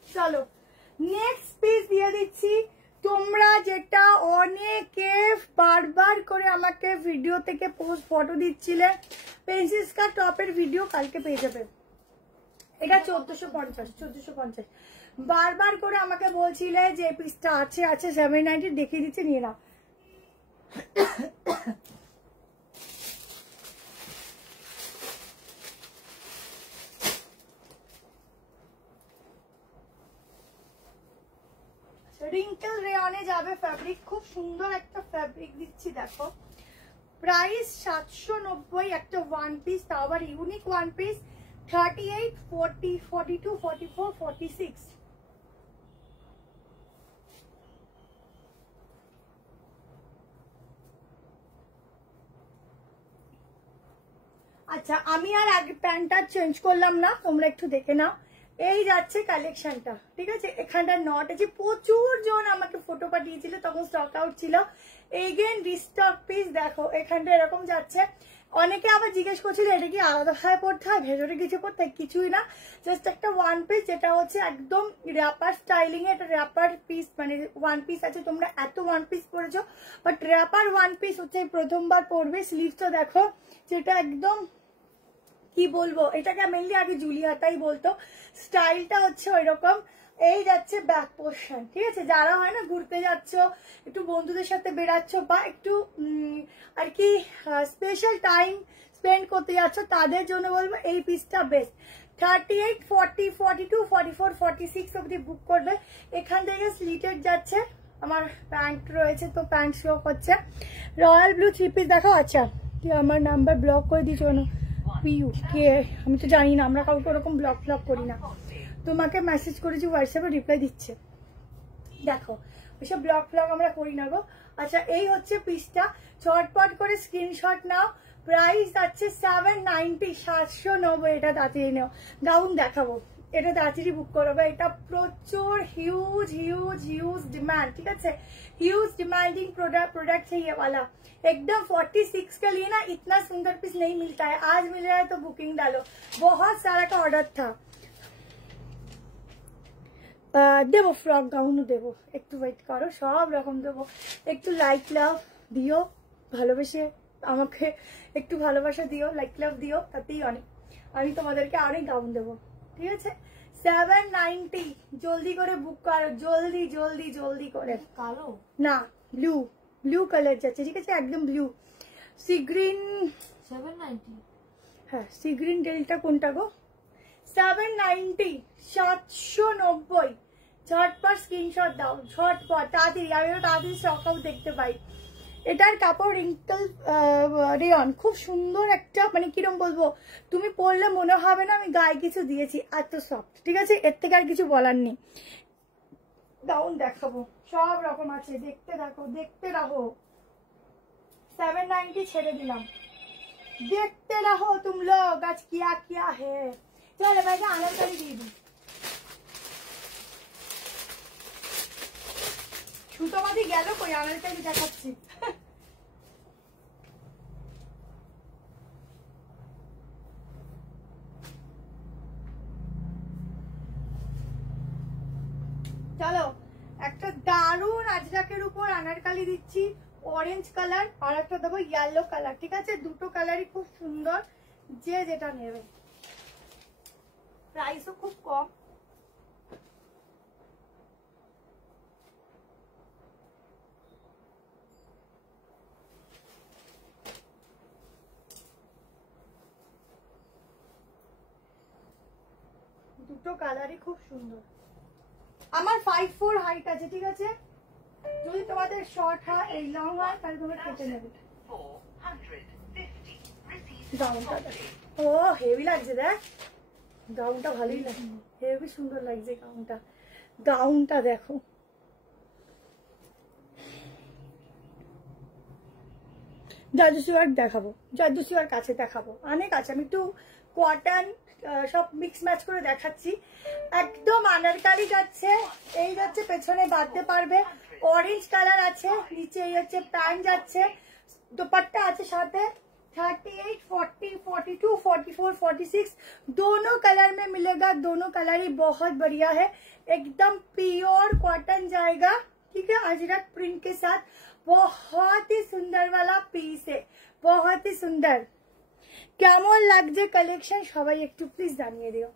চলো, নেক্সট পিস দিয়ে দিচ্ছি। তোমরা যেটা অনেকে বারবার করে আমাকে ভিডিও থেকে পোস্ট ফটো দিচ্ছিলে, পেন্সিল স্কার্ট টপের ভিডিও কালকে পেয়ে যাবে। এটা 1450। বারবার করে আমাকে বলছিলে যে পিসটা আছে 790, দেখিয়ে দিচ্ছি, নিয়ে নাও। রিঙ্কেল রেয়নে যাবে ফ্যাব্রিক, খুব সুন্দর একটা ফ্যাব্রিক দিচ্ছি দেখো। প্রাইস 790, একটা ওয়ান পিস, তাও আবার ইউনিক ওয়ান পিস। 38, 40, 42, 44, 46। আচ্ছা আমি আর আগে প্যান্টটা চেঞ্জ করলাম না, তোমরা একটু দেখে নাও। এই যাচ্ছে কালেকশনটা, ঠিক আছে। এখানটা নট আছে, প্রচুর জন আমাকে ফটো পাঠিয়েছিল, তখন স্টক আউট ছিল। এগেন রিস্টক পিস দেখো, এখানটা এরকম যাচ্ছে। অনেকে আবার জিজ্ঞেস করছিল এটা কি আলাদা ভাবে পড়তে হয়, ভেতরে কিছু পড়তে হয়, কিছুই না, জাস্ট একটা ওয়ান পিস, যেটা হচ্ছে একদম র্যাপার স্টাইলিং এ। এটা র্যাপার পিস, মানে ওয়ান পিস আছে। তোমরা এত ওয়ান পিস পরেছো, বাট র্যাপার ওয়ান পিস হচ্ছে প্রথমবার পরবে। স্লিভসটা দেখো, যেটা একদম কি বলবো, এটাকে মেনলি আগে জুলিয়াতাই বলতো। স্টাইলটা হচ্ছে ওই রকম। এই যাচ্ছে ব্যাক পোর্শন, ঠিক আছে। যারা হয় না ঘুরতে যাচ্ছ, একটু বন্ধুদের সাথে বেড়াচ্ছ, বা একটু আর কি স্পেশাল টাইম স্পেন্ড করতে যাচ্ছ, তাদের জন্য বলবো এই পিসটা বেস্ট। 38, 40, 42, 44, 46 অব্দি বুক করবে। এখান থেকে স্লিটেড যাচ্ছে, আমার প্যান্ট রয়েছে তো প্যান্ট শো করছে। রয়্যাল ব্লু 3 পিস দেখো। আচ্ছা তুই আমার নাম্বার ব্লক করে দিচ্ছ না পিউ কে, আমি তো জানি না, আমরা কাউকে ওরকম ব্লক করি না। তোমাকে মেসেজ করেছি, হোয়াটসঅ্যাপে রিপ্লাই দিচ্ছে, দেখো ওইসব ব্লক আমরা করি না গো। আচ্ছা এই হচ্ছে পিসটা, চটপট করে স্ক্রিনশট নাও। প্রাইস আছে 790, 790। এটা তাড়াতাড়ি নাও। গাউন দেখাবো, এটা তাড়াতাড়ি বুক করবে। এটা প্রচুর হিউজ হিউজ হিউজ ডিমাंड, ठीक है। ह्यूज डिमांडिंग प्रोडक्ट है ये वाला। एकदम 46 के लिए ना इतना सुंदर पीस नहीं मिलता है, आज मिल रहा है तो बुकिंग डालो। बहुत सारा का ऑर्डर था। দেবো ফ্রক গাউনও দেবো, একটু ওয়েট করো, সব রকম দেবো। একটু লাইক লাভ দিও, ভালোবেসে আমাকে একটু ভালোবাসা দিও, লাইক লাভ দিও, তাতেই অনেক। আমি তোমাদেরকে অনেক গাউন দেবো, ঠিক আছে। 790, জলদি করে বুক করো, জলদি জলদি জলদি করে। কালো না ব্লু, ব্লু কালার যাচ্ছে, ঠিক আছে, একদম ব্লু। সি গ্রিন 790, হ্যাঁ সি গ্রিন ডেলটা কোনটা গো? 790, 790। ঝটপট স্ক্রিনশট দাও, ঝটপট তাড়াতাড়ি, আমি তাড়াতাড়ি স্টক আউট দেখতে পাই। এটার কাপড় রিঙ্কল রেয়ন, খুব সুন্দর একটা, মানে কিরম বলবো, তুমি পরলে মনে হবে না আমি গায়ে কিছু দিয়েছি, এত সফট, ঠিক আছে। এর থেকে আর কিছু বলার নেই। গাউন দেখাবো, সব রকম আছে, দেখতে দেখো, দেখতে রাখো। 790 ছেড়ে দিলাম, দেখতে रहो तुम लोग आज क्या क्या है। चलो भाई अनारकली দিয়ে দিই, সুতোবাদি গেল কই, अनारकली দেখাচ্ছি। চলো একটা দারুণ আজরাকের উপর अनारकली দিচ্ছি, অরেঞ্জ কালার, আর একটা দেবো ইয়েলো কালার, ঠিক আছে। দুটো কালারই খুব সুন্দর, যে যেটা নেবে। প্রাইসও খুব কম। দুটো কালারই খুব সুন্দর। আমার 5'4" হাইট আছে, ঠিক আছে। যদি তোমাদের শর্ট হয়, এই লং হয়, তাহলে তোমরা কেটে নেবে। গাউনটা ও হেভি লাগছে, দেখ গাউনটা ভালোই লাগে, হেভি সুন্দর লাগছে গাউনটা। গাউনটা দেখো, জাদুসিওয়ার দেখাবো, জাদুসিওয়ার কাছে দেখাবো, অনেক আছে। আমি একটু কটন সব মিক্স ম্যাচ করে দেখাচ্ছি। একদম আনারকালি যাচ্ছে, এই যাচ্ছে, পেছনে বাঁধতে পারবে। ऑरेंज कलर আছে, নিচে এই হচ্ছে প্যান্ট যাচ্ছে, দুপাট্টা আছে সাথে। 38, 40, 42, 44, 46 दोनों कलर में मिलेगा। दोनों कलर ही बहुत बढ़िया है, एकदम प्योर कॉटन जाएगा, ठीक है। अजरक प्रिंट के साथ बहुत ही सुंदर वाला पीस है, बहुत ही सुंदर। কেমন লাগছে কালেকশন সবাই একটু প্লিজ জানিয়ে দিও।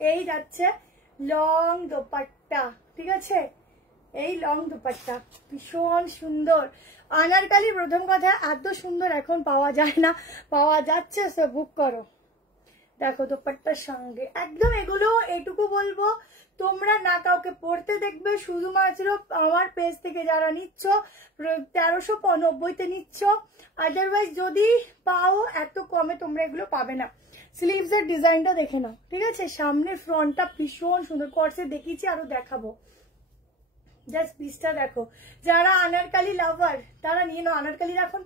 এই যাচ্ছে লং দোপাট্টা, ঠিক আছে। এই লং দোপাট্টা ভীষণ সুন্দর। আনারকালি প্রথম কথা এত সুন্দর এখন পাওয়া যায় না, পাওয়া যাচ্ছে, সো বুক করো। দেখো দোপাট্টার সঙ্গে একদম এগুলো, এটুকু বলবো তোমরা না কাউকে পড়তে দেখবে, শুধুমাত্র আমার পেজ থেকে যারা নিচ্ছ 1390-তে নিচ্ছ। আদারওয়াইজ যদি পাও এত কমে তোমরা এগুলো পাবে না। স্লিভস এর ডিজাইনটা দেখে নাও, ঠিক আছে। সামনের ফ্রন্টটা ভীষণ সুন্দর, কর্সে দেখিয়েছি, আরো দেখাবো। জাস্ট পিসটা দেখো, যারা আনারকালি লাভার তারা নিয়ে নাও। আনারকালির এখন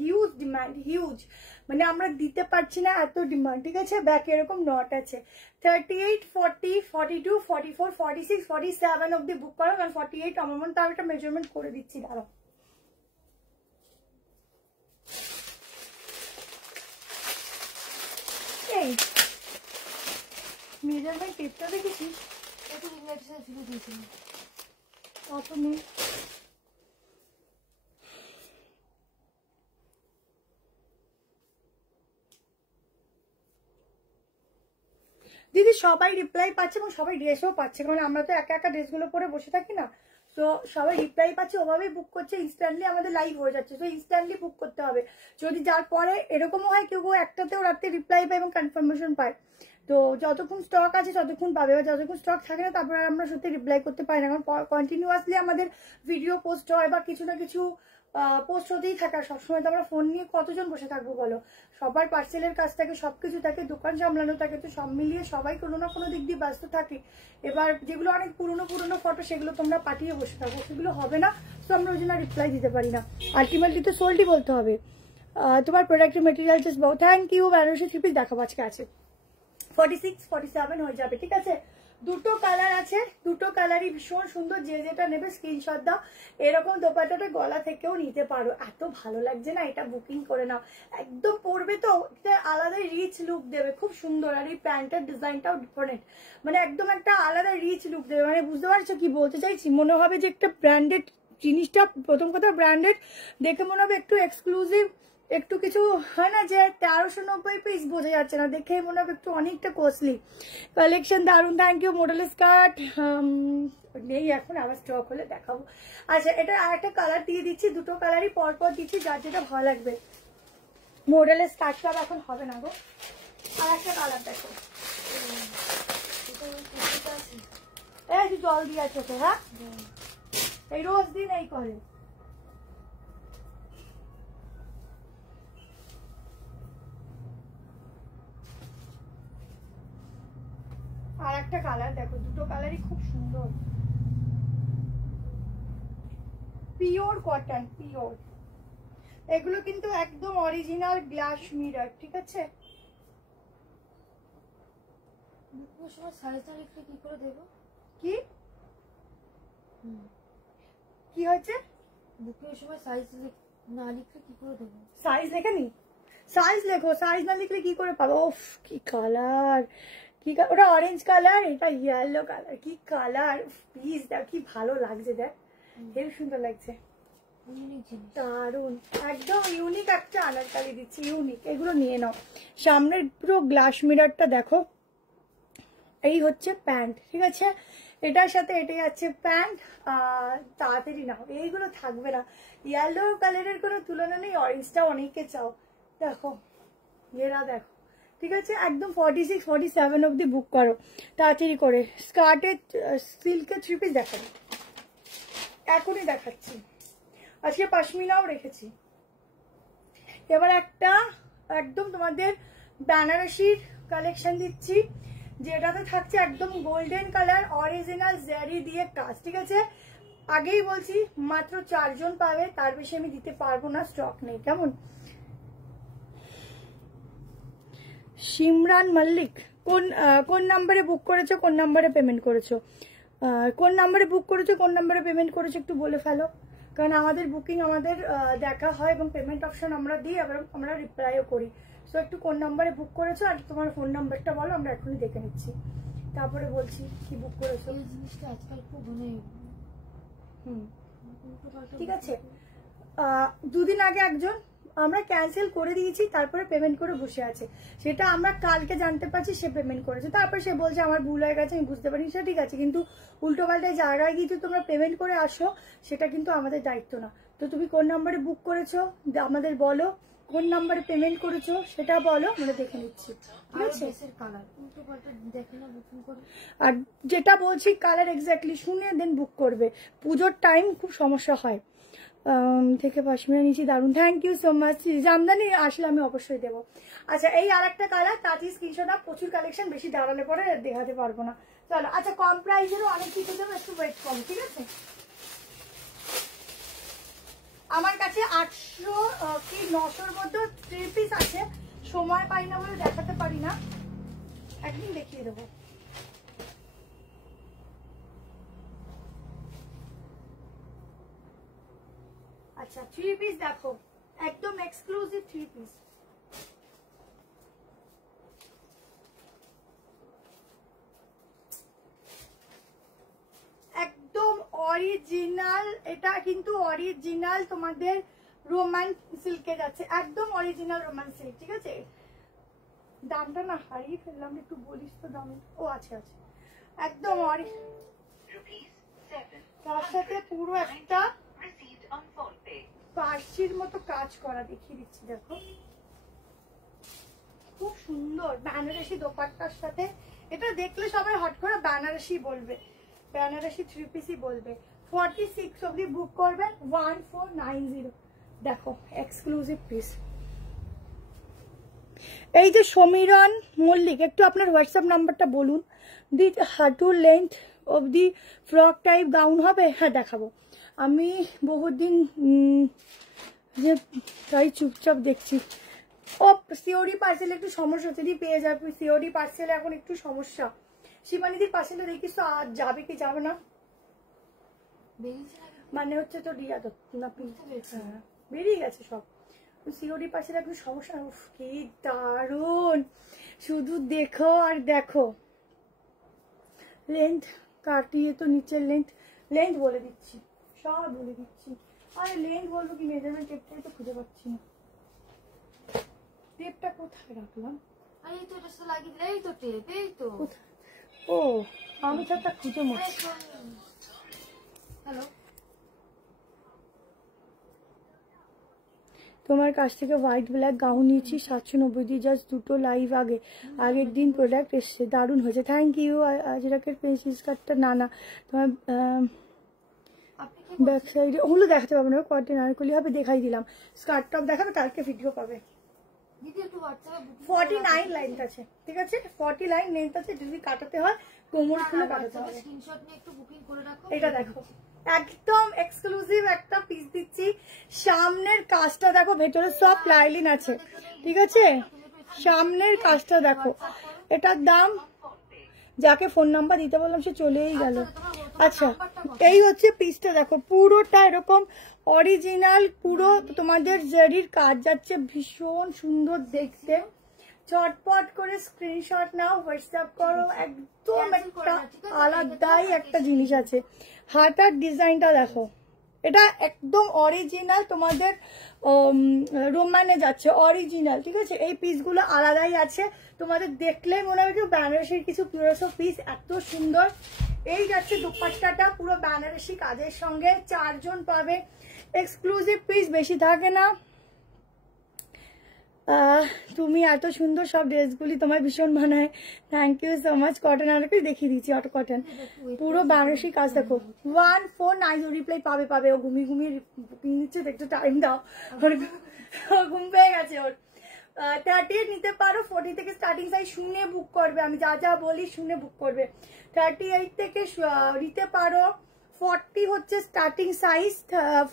হিউজ ডিমান্ড, হিউজ, মানে আমরা দিতে পারছি না এত ডিমান্ড, ঠিক আছে। ব্যাক এরকম নট আছে। 38, 40, 42, 44, 46, 47 অব্দি বুক করো, কারণ 48 আমার মনে তার একটা মেজারমেন্ট করে দিচ্ছি, দাঁড়াও। এই মেজারমেন্ট টেপটা দেখেছিস? এটা রিংলাইটের সাথে ফিরে দিয়েছিল। অত নেই। দিদি সবাই রিপ্লাই পাচ্ছে এবং সবাই ড্রেসও পাচ্ছে, কারণ আমরা তো একা একা ড্রেসগুলো পরে বসে থাকি না, তো সবাই রিপ্লাই পাচ্ছে, ওভাবেই বুক করছে, ইনস্ট্যান্টলি আমাদের লাইভ হয়ে যাচ্ছে, তো ইনস্ট্যান্টলি বুক করতে হবে। যদি যার পরে এরকমও হয় কেউ একটাতেও রাত্রে রিপ্লাই পায় এবং কনফার্মেশন পায়, তো যতক্ষণ স্টক আছে ততক্ষণ পাবে, এবার যতক্ষণ স্টক থাকে না তারপরে আমরা সত্যি রিপ্লাই করতে পারি না, কারণ কন্টিনিউয়াসলি আমাদের ভিডিও পোস্ট হয় বা কিছু না কিছু পোস্ট হতেই থাকে। সবসময় তো আমরা ফোন নিয়ে কতজন বসে থাকবো বলো, সবার পার্সেলের কাজ থাকে, সবকিছু থাকে, দোকান সামলানো থাকে, তো সব মিলিয়ে সবাই কোনো না কোনো দিক দিয়ে ব্যস্ত থাকে। এবার যেগুলো অনেক পুরনো পুরনো ফটো সেগুলো তোমরা পাঠিয়ে বসে থাকো, সেগুলো হবে না, তো আমরা ওই জন্য রিপ্লাই দিতে পারি না। আলটিমেটলি তো সোল্ডই বলতে হবে। তোমার প্রোডাক্টের মেটেরিয়াল জাস্ট বহু thank you. Banarasi three piece দেখাবো আজকে আছে 46, 47 হয়ে যাবে, ঠিক আছে। দুটো কালার আছে, দুটো কালারই ভীষণ সুন্দর, যে যেটা নেবে স্ক্রিনশট দাও। এরকম দোপাট্টাটা গলা থেকেও নিতে পারো, এত ভালো লাগছে না, এটা বুকিং করে নাও, একদম পরবে তো এটা আলাদা রিচ লুক দেবে, খুব সুন্দর। আর এই প্যান্টের ডিজাইনটাও ডিফারেন্ট, মানে একদম একটা আলাদা রিচ লুক দেবে, মানে বুঝতে পারছো কি বলতে চাইছি, মনে হবে যে একটা ব্র্যান্ডেড জিনিসটা, প্রথম কথা ব্র্যান্ডেড দেখে মনে হবে একটু এক্সক্লুসিভ, একটু কিছু হয় না যে 1390 পিস বোঝা যাচ্ছে না, দেখে মনে হবে একটু অনেকটা কস্টলি। কালেকশন দারুন, থ্যাংক ইউ। মডেল স্কার্ট নেই এখন, আবার স্টক হলে দেখাবো। আচ্ছা, এটা আরেকটা কালার দিয়ে দিচ্ছি, দুটো কালারই পরপর দিচ্ছি, যার যেটা ভালো লাগবে। মডেলের স্কার্টটা এখন হবে না গো, আর একটা কালার দেখো, এই যে জল দিয়ে আছে তো, হ্যাঁ এই রোজ দিন এই করে। আর একটা কালার দেখো, দুটো কালারই খুব সুন্দর, পিওর কটন, পিওর। এগুলো কিন্তু একদম অরিজিনাল গ্লাস মিরর, ঠিক আছে। বুকের সময় সাইজটা লিখলে কি করে দেবো? কি কি হয়েছে? বুকের সময় সাইজ না লিখলে কি করে দেবো? সাইজ লেখা নি, সাইজ লেখো, সাইজ না লিখলে কি করে পাবো? ওফ কি কালার, কি ওটা অরেঞ্জ কালার, এটা ইয়েলো কালার, কি কালার, প্লিজ দেখ কি ভালো লাগছে, দেখ হেবি সুন্দর লাগছে, দারুন, একদম ইউনিক একটা আনারকালি দিচ্ছি, ইউনিক। এগুলো নিয়ে নাও। সামনের পুরো গ্লাস মিররটা দেখো, এই হচ্ছে প্যান্ট, ঠিক আছে, এটার সাথে এটাই আছে প্যান্ট। তাড়াতাড়ি নাও, এইগুলো থাকবে না, ইয়েলো কালারের কোনো তুলনা নেই, অরেঞ্জটা অনেকে চাও, দেখো এরা দেখো, ঠিক আছে। একদম 46, 47 অব্দি বুক করো তাড়াতাড়ি করে। স্কার্টের সিল্কের থ্রি পিস দেখাবো, এখনই দেখাচ্ছি, আজকে পশমিনাও রেখেছি। এবার একটা একদম তোমাদের বেনারসির কালেকশন দিচ্ছি, যেটাতে থাকছে একদম গোল্ডেন কালার, অরিজিনাল জারি দিয়ে কাজ, ঠিক আছে। আগেই বলছি মাত্র 4 জন পাবে, তার বেশি আমি দিতে পারবো না, স্টক নেই, কেমন। সিমরান মল্লিক, কোন নাম্বারে বুক করেছো, কোন নাম্বারে পেমেন্ট করেছো, কোন নাম্বারে বুক করেছো, কোন নাম্বারে পেমেন্ট করেছো একটু বলে ফেলো, কারণ আমাদের বুকিং আমাদের দেখা হয় এবং পেমেন্ট অপশন আমরা দিই, এবং আমরা রিপ্লাইও করি। সো একটু কোন নাম্বারে বুক করেছো আর তোমার ফোন নাম্বারটা বলো, আমরা এখনই দেখে নিচ্ছি, তারপরে বলছি কি বুক করেছো। এই জিনিসটা আজকাল খুব মানে ঠিক আছে। 2 দিন আগে একজন আমরা ক্যান্সেল করে দিয়েছি, তারপরে পেমেন্ট করে বসে আছে, সেটা আমরা কালকে জানতে পারছি সে পেমেন্ট করেছে, তারপরে সে বলছে আমার ভুল হয়ে গেছে, আমি বুঝতে পারিনি, সেটা ঠিক আছে, কিন্তু উল্টো পাল্টায় জায়গায় গিয়ে যদি তোমরা পেমেন্ট করে আসো সেটা কিন্তু আমাদের দায়িত্ব না। তো তুমি কোন নাম্বারে বুক করেছো আমাদের বলো, কোন নাম্বারে পেমেন্ট করেছো সেটা বলো, আমরা দেখে নিচ্ছি, ঠিক আছে। আর যেটা বলছি কালার এক্স্যাক্টলি শুনে দেন বুক করবে, পুজোর টাইম খুব সমস্যা হয়। থেকে পশমিনা নিচে দারুন, thank you so much. Jamdani আসলে আমি অবশ্যই দেবো। আচ্ছা, এই আর একটা কালার, তাঁতি স্ক্রিনশট আপ, প্রচুর কালেকশন, বেশি দাঁড়ালে পরে দেখাতে পারবো না, চলো। আচ্ছা, কম প্রাইসেরও অনেক কিছু দেবো, একটু ওয়েট কম, ঠিক আছে। আমার কাছে 800 কি 900-র মধ্যে 3 পিস আছে, সময় পাই না বলে দেখাতে পারি না, একদিন দেখিয়ে দেবো। আচ্ছা 3 পিস দেখো, একদম এক্সক্লুসিভ 3 পিস। একদম অরিজিনাল, এটা কিন্তু অরিজিনাল তোমাদের রোমান সিল্কে যাচ্ছে, একদম অরিজিনাল রোমান সিল্ক, ঠিক আছে? দামটা না হারিয়ে ফেললাম, একটু বলিস তো দাম। ও আচ্ছা আচ্ছা, একদম তার সাথে পুরো একটা পার্সির মতো কাজ করা, দেখিয়ে দিচ্ছি দেখো, খুব সুন্দর বেনারসি দোপাট্টার সাথে। এটা দেখলে সবাই হট করে বেনারসি বলবে, বেনারসি 3 পিসই বলবে। 46 অবধি বুক করবেন, 1490। দেখো এক্সক্লুসিভ পিস। এই যে সমীরণ মল্লিক, একটু আপনার হোয়াটসঅ্যাপ নাম্বারটা বলুন। দি হাঁটু লেন্থ অবধি ফ্রক টাইপ গাউন হবে? হ্যাঁ দেখাবো। আমি বহুদিন যে তাই চুপচাপ দেখছি। ও সিওডি পার্সেল একটু সমস্যা হচ্ছে, দি পেয়ে যাবে সিওডি পার্সেলে এখন একটু সমস্যা। শিবানীদির পার্সেলে দেখিস তো আজ যাবে কি যাবে না, মানে হচ্ছে তো রিয়া তো না, বেরিয়ে গেছে সব। সিওডি পার্সেলে একটু সমস্যা। কি দারুন, শুধু দেখো আর দেখো। লেন্থ কাটিয়ে তো নিচের লেন্থ বলে দিচ্ছি, সব বলে দিচ্ছি। আরে লেন্থ বলবো কি, মেজারমেন্ট টেপটাই তো খুঁজে পাচ্ছি না, টেপটা কোথায় রাখলাম? আরে এই তো এটা তো লাগিয়ে দিলে, এই তো টেপ, এই তো। ও আমি তো একটা খুঁজে মরছি। হ্যালো, তোমার কাছ থেকে হোয়াইট ব্ল্যাক গাউন নিয়েছি 790 দিয়ে, জাস্ট দুটো লাইভ আগের দিন প্রোডাক্ট এসছে, দারুণ হয়েছে, থ্যাংক ইউ। আজরাকের পেন্সিল স্কার্টটা না তোমার ব্যাক সাইডে ওগুলো দেখাতে পারবো না, কয়েকদিন আনারকলি হবে, দেখাই দিলাম। স্কার্ট টপ দেখাবে, কালকে ভিডিও পাবে। 49 লেন্থ আছে, ঠিক আছে? 40 লাইন লেন্থ আছে, যদি কাটাতে হয় কোমর খুলে কাটাতে হবে। স্ক্রিনশট নিয়ে একটু বুকিং করে রাখো। এটা দেখো, একদম এক্সক্লুসিভ একটা পিস দিচ্ছি। সামনের কাজটা দেখো, ভেতরে সব লাইলিন আছে, ঠিক আছে? সামনের কাজটা দেখো। এটার দাম, যাকে ফোন নাম্বার দিতে বললাম সে চলেই গেল। আচ্ছা এই হচ্ছে পিসটা দেখো, পুরোটা এরকম অরিজিনাল, পুরো তোমাদের জারির কাজ যাচ্ছে, ভীষণ সুন্দর দেখতে। চটপট করে স্ক্রিনশট নাও, হোয়াটসঅ্যাপ করো, একদম একটা আলাদাই একটা জিনিস আছে। হাতার ডিজাইনটা দেখো, এটা একদম অরিজিনাল তোমাদের রোমানে যাচ্ছে, অরিজিনাল, ঠিক আছে? এই পিসগুলো আলাদাই আছে, তোমাদের দেখলেই মনে হবে যে বেনারসির কিছু পুরো পিস, এত সুন্দর। এই যাচ্ছে দুপাট্টাটা পুরো বেনারসি কাজের সঙ্গে, 4 জন পাবে। এক্সক্লুসিভ পিস বেশি থাকে না। তুমি এত সুন্দর সব ড্রেসগুলি তোমার ভীষণ মানায়, thank you so much. Cotton Anarkali দেখিয়ে দিচ্ছি, অটো কটন, পুরো বেনারসি কাজ দেখো। 1490 রিপ্লাই পাবে। ও ঘুমিয়ে বুকিং নিচ্ছে, একটু টাইম দাও, ঘুম পেয়ে গেছে ওর। 38 নিতে পারো, 40 থেকে স্টার্টিং সাইজ, শুনে বুক করবে, আমি যা বলি শুনে বুক করবে। 38 থেকে নিতে পারো, 40 হচ্ছে স্টার্টিং সাইজ,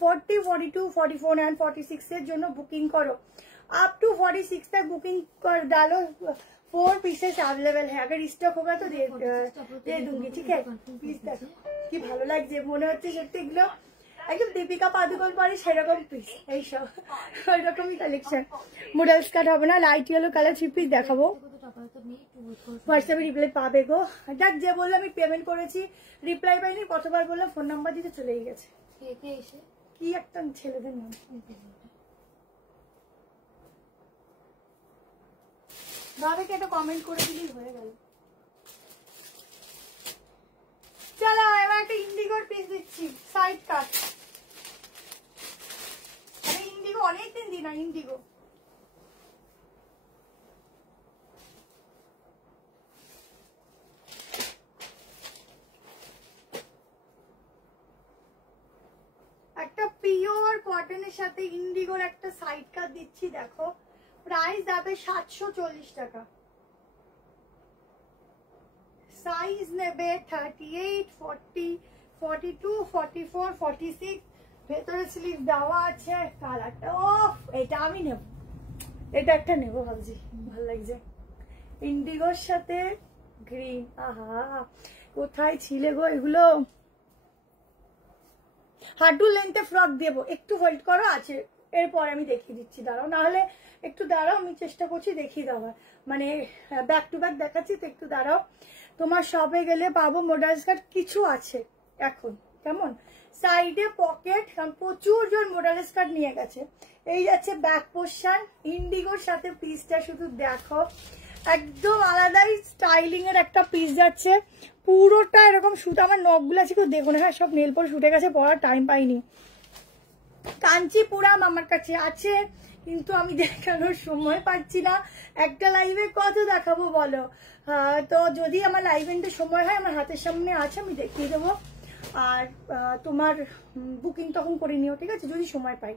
40, 42, 44 एंड 46 এর জন্য বুকিং করো। अप टू 46 तक बुकिंग कर डालो, 4 पीसेस अवेलेबल है, अगर स्टॉक होगा तो दे दूंगी, ठीक है? प्लीज देखो কি ভালো লাগছে, মনে হচ্ছে সত্যি এগুলো একদম দীপিকা পাদুকোন পরে সেরকম পিস, এইসব ওইরকমই কালেকশন। মডেল স্কার্ট হবে না, লাইট ইয়েলো কালার 3 পিস দেখাবো, হোয়াটসঅ্যাপে রিপ্লাই পাবে গো। দেখ যে বললো আমি পেমেন্ট করেছি, রিপ্লাই পাইনি, কতবার বললাম, ফোন নাম্বার দিতে চলেই গেছে। কি একটা ছেলেদের নাম, ভাবেকে একটা কমেন্ট করে দিলেই হয়ে গেল। চলো এবার একটা ইন্ডিগোর পিস দিচ্ছি, সাইড কাট। আমি ইন্ডিগো অনেকদিন দিই না, ইন্ডিগো একটা পিওর কটনের সাথে ইন্ডিগোর একটা সাইড কাট দিচ্ছি, দেখো প্রাইস যাবে 740 টাকা। সাইজ নেবে 38, 40, 42, 44, 46, ভেতরে স্লিভ দেওয়া আছে, কালারটা এটা আমি নেব, এটা একটা নেব ভাবছি, ভালো লাগছে ইন্ডিগোর সাথে গ্রিন। আহা কোথায় ছিলে গো এগুলো। হাঁটু লেন্থে ফ্রক দেবো, একটু হোল্ড করো, আছে এরপর আমি দেখিয়ে দিচ্ছি, দাঁড়াও, না হলে একটু দাঁড়াও, আমি চেষ্টা করছি দেখিয়ে দেওয়ার, মানে ব্যাক টু ব্যাক দেখাচ্ছি তো, একটু দাঁড়াও। তোমার শপে গেলে পাবো মডেল স্কার্ট কিছু আছে এখন, কেমন সাইডে পকেট, প্রচুর জন মডেল স্কার্ট নিয়ে গেছে। এই যাচ্ছে ব্যাক পোর্শন, ইন্ডিগোর সাথে পিসটা শুধু দেখো, একদম আলাদাই স্টাইলিং এর একটা পিস যাচ্ছে, পুরোটা এরকম শুট। আমার নখগুলো আছে কেউ দেখো না, হ্যাঁ সব নেল পর শুটে গেছে, পড়ার টাইম পাইনি। কাঞ্চিপুরাম আমার কাছে আছে, কিন্তু আমি দেখানোর সময় পাচ্ছি না, একটা লাইভে কত দেখাবো বলো। তো যদি আমার লাইভ এন্ডে সময় হয়, আমার হাতের সামনে আছে, আমি দেখিয়ে দেবো। আর তোমার বুকিং তখন করে নিও, ঠিক আছে, যদি সময় পাই,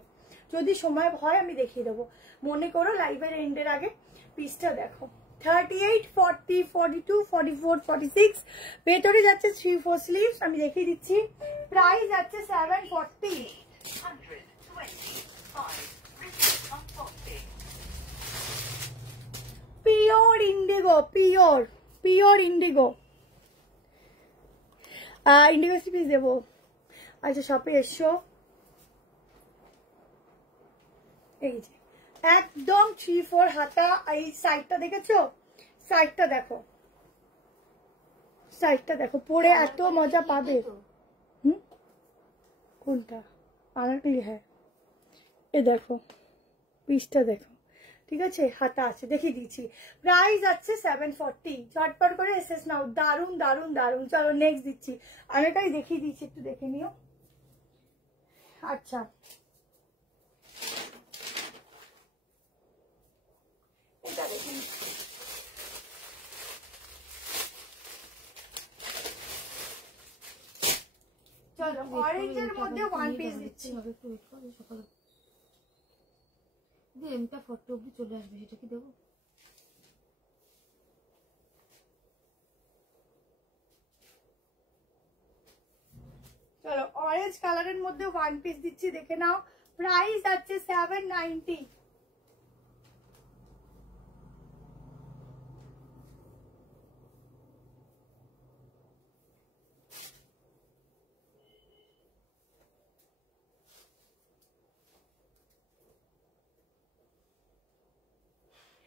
যদি সময় হয় আমি দেখিয়ে দেবো। মনে করো লাইভের এন্ডের আগে পিসটা দেখো। 38, 40, 42, 44, 46, ভেতরে যাচ্ছে 3/4 স্লিভস, আমি দেখিয়ে দিচ্ছি। প্রাইস যাচ্ছে 740। Pure Indigo, pure Indigo, Indigo piece দেবো। আচ্ছা শপে এসো, এই যে একদম 3/4 হাতা। এই সাইডটা দেখেছো, সাইডটা দেখো, সাইডটা দেখো, পরে এত মজা পাবে। কোনটা আনারকলি? হ্যাঁ এ দেখো পিসটা দেখো, ঠিক আছে, হাতা আছে, দেখিয়ে দিচ্ছি। প্রাইস আছে 740, চটপট করে এসেস নাও, দারুন দারুন দারুন। চলো নেক্সট দিচ্ছি, আমি এটাই দেখিয়ে দিচ্ছি, একটু দেখে নিও। আচ্ছা এটা দেখে চলো, অরেঞ্জের মধ্যে ওয়ান পিস দিচ্ছি। সকালে এমটা 40 অব্দি চলে আসবে, সেটা কি দেবো? চলো অরেঞ্জ কালারের মধ্যে ওয়ান পিস দিচ্ছি, দেখে নাও। প্রাইস আছে 790।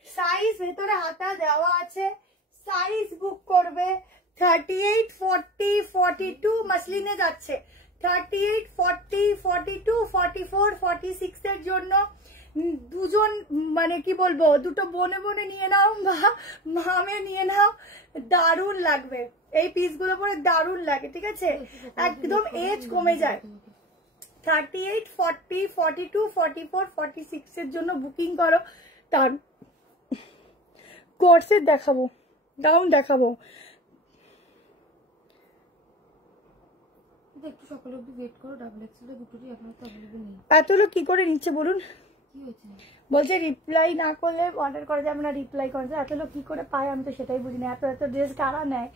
সাইজ ভেতরে হাতা দেওয়া আছে, সাইজ বুক করবে। 38, 40, 42 মাসলিনে যাচ্ছে, 38, 40, 42, 44, 46 এর জন্য দুজন, মানে কি বলবো, দুটো বনে বনে নিয়ে নাও বা মামে নিয়ে নাও, দারুণ লাগবে এই পিসগুলো পরে, দারুণ লাগে, ঠিক আছে, একদম এজ কমে যায়। 38, 40, 42, 44, 46 এর জন্য বুকিং করো। তার কোর্সের দেখাবো, গাউন দেখাবো, একটু সকালে অব্দি ওয়েট করো, ডাবল এক্সেল দুটোরই এখন তো अवेलेबल নেই। এত লোক কি করে নিচ্ছে বলুন? কি হয়েছে? বলছে রিপ্লাই না করলে অর্ডার করা যাবে না, রিপ্লাই করা যায়। এত লোক কি করে পায় আমি তো সেটাই বুঝি না, এত এত ড্রেস কারা নেয়?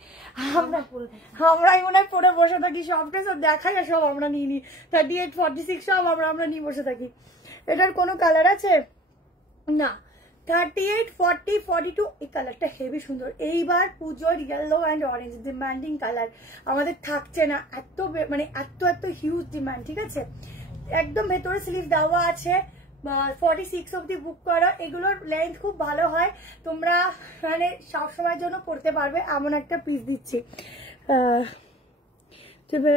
আমরাই মনে হয় পরে বসে থাকি, সব ড্রেস দেখাই আর সব আমরা নিয়ে নিই। 38, 46 সব আমরা নিয়ে বসে থাকি। এটার কোনো কালার আছে না? 38, 40, 42 এই কালারটা হেভি সুন্দর। এইবার পুজোর yellow and orange demanding colour আমাদের থাকছে না, এত মানে এত হিউজ ডিমান্ড, ঠিক আছে। একদম ভেতরে স্লিভ দেওয়া আছে, 46 অব্দি বুক করো। এগুলোর লেন্থ খুব ভালো হয়, তোমরা মানে সবসময়ের জন্য পড়তে পারবে, এমন একটা পিস দিচ্ছি।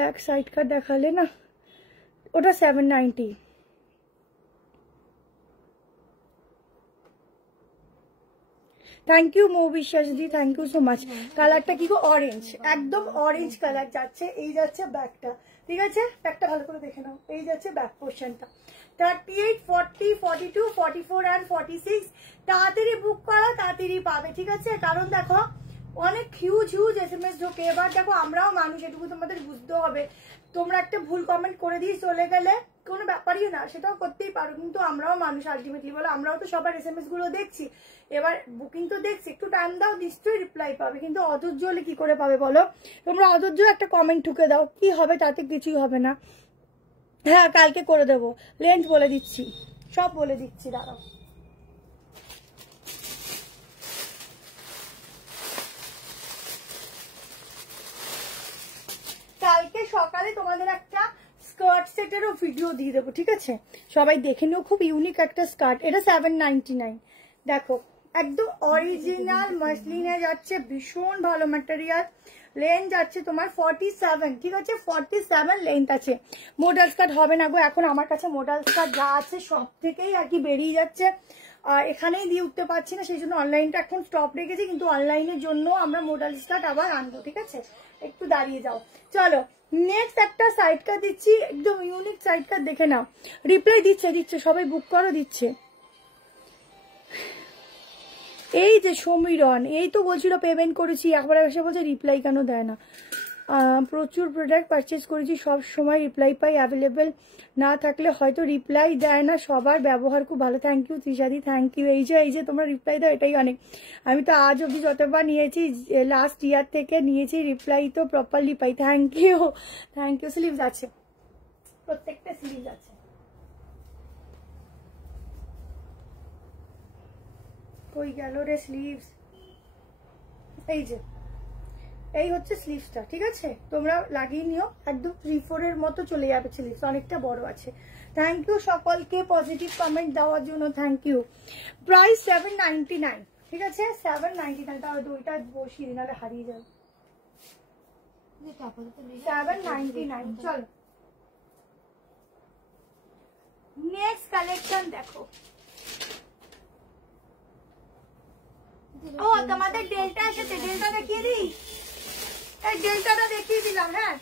এক সাইড কাট দেখালে না, ওটা 790। থ্যাংক ইউ মৌ বিশ্বাস দি, থ্যাংক ইউ সো মাচ। কালারটা কি গো, অরেঞ্জ, একদম অরেঞ্জ কালার যাচ্ছে। এই যাচ্ছে ব্যাকটা, ঠিক আছে, ব্যাকটা ভালো করে দেখে নাও। এই যাচ্ছে ব্যাক পোর্শনটা। 38, 40, 42, 44 and 46 তাড়াতাড়ি বুক করা, তাড়াতাড়ি পাবে, ঠিক আছে। কারণ দেখো অনেক হিউজ SMS ঢোকে। এবার দেখো আমরাও মানুষ, এটুকু তোমাদের বুঝতে হবে। তোমরা একটা ভুল কমেন্ট করে দিয়ে চলে গেলে কোনো ব্যাপারই না, সেটাও করতেই পারো, কিন্তু আমরাও মানুষ আলটিমেটলি, বলো, আমরাও তো সবার SMS গুলো দেখছি। এবার বুকিং তো দেখছি, একটু টাইম দাও, নিশ্চয়ই রিপ্লাই পাবে। কিন্তু অধৈর্য হলে কি করে পাবে বলো? তোমরা অধৈর্য একটা কমেন্ট ঢুকে দাও, কি হবে, তাতে কিছুই হবে না। হ্যাঁ কালকে করে দেবো, লেন্থ বলে দিচ্ছি, সব বলে দিচ্ছি, দাঁড়াও। কালকে সকালে তোমাদের একটা স্কার্ট সেটেরও ভিডিও দিয়ে দেবো, ঠিক আছে? সবাই দেখে নিও, খুব ইউনিক একটা স্কার্ট। এটা 799। দেখো একদম অরিজিনাল মাসলিনে যাচ্ছে, ভীষণ ভালো ম্যাটেরিয়াল। লেন্থ যাচ্ছে তোমার 47, ঠিক আছে? 47 লেন্থ আছে। মডেল স্কার্ট হবে না গো, এখন আমার কাছে মডেল স্কার্ট যা আছে সব থেকেই আর কি বেরিয়ে যাচ্ছে। এখানেই দিয়ে উঠতে পারছি না, সেই জন্য অনলাইনটা এখন স্টপ রেখেছি, কিন্তু অনলাইনের জন্য আমরা মডেল স্কার্ট আবার আনবো, ঠিক আছে? একটু দাঁড়িয়ে যাও। চলো নেক্সট একটা সাইড কাট দিচ্ছি, একদম ইউনিক সাইড কাট, দেখে নাও। রিপ্লাই দিচ্ছে সবাই, বুক করো, দিচ্ছে। এই যে সমীরণ, এই তো বলছিল পেমেন্ট করেছি, একবার এসে বলছে রিপ্লাই কেন দেয় না। প্রচুর প্রোডাক্ট পারচেজ করেছি, সব সময় রিপ্লাই পাই, অ্যাভেলেবেল না থাকলে হয়তো রিপ্লাই দেয় না, সবার ব্যবহার খুব ভালো। থ্যাংক ইউ তৃষাদি, থ্যাংক ইউ। এই যে তোমরা রিপ্লাই দাও, এটাই অনেক। আমি তো আজ অবধি যতবার নিয়েছি, লাস্ট ইয়ার থেকে নিয়েছি, রিপ্লাই তো প্রপারলি পাই। Thank you. স্লিভস আছে, প্রত্যেকটা স্লিভস আছে। কই গেল রে স্লিভস? এই যে এই হচ্ছে স্লিভসটা, ঠিক আছে? তোমরা লাগিয়ে নিও, একদম 3-4 এর মতো চলে যাবে স্লিভস, অনেকটা বড় আছে। থ্যাংক ইউ সকলকে পজিটিভ কমেন্ট দেওয়ার জন্য, থ্যাংক ইউ। প্রাইস 799, ঠিক আছে? 799। তাহলে দুইটা বসিয়ে দিন, নাহলে হারিয়ে যাবে। 799। চলো নেক্সট কালেকশন দেখো। ও তোমাদের ডেল্টা এসেছে, ডেল্টা দেখিয়ে দিই। এই ডেল্টাটা দেখিয়ে দিলাম। হ্যাঁ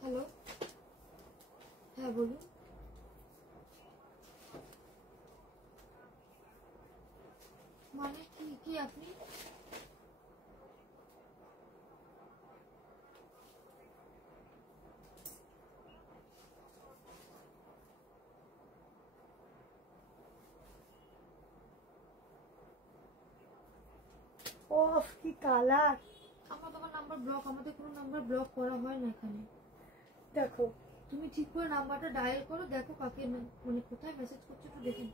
হ্যালো, হ্যাঁ বলুন। মানে কি আপনি? ওফ কি কালার। তোমার নাম্বার ব্লক, আমাদের কোনো নাম্বার ব্লক করা হয় না এখানে। দেখো তুমি ঠিক করে নাম্বারটা ডায়াল করো, দেখো কাকে মানে কোথায় মেসেজ করছো একটু দেখে।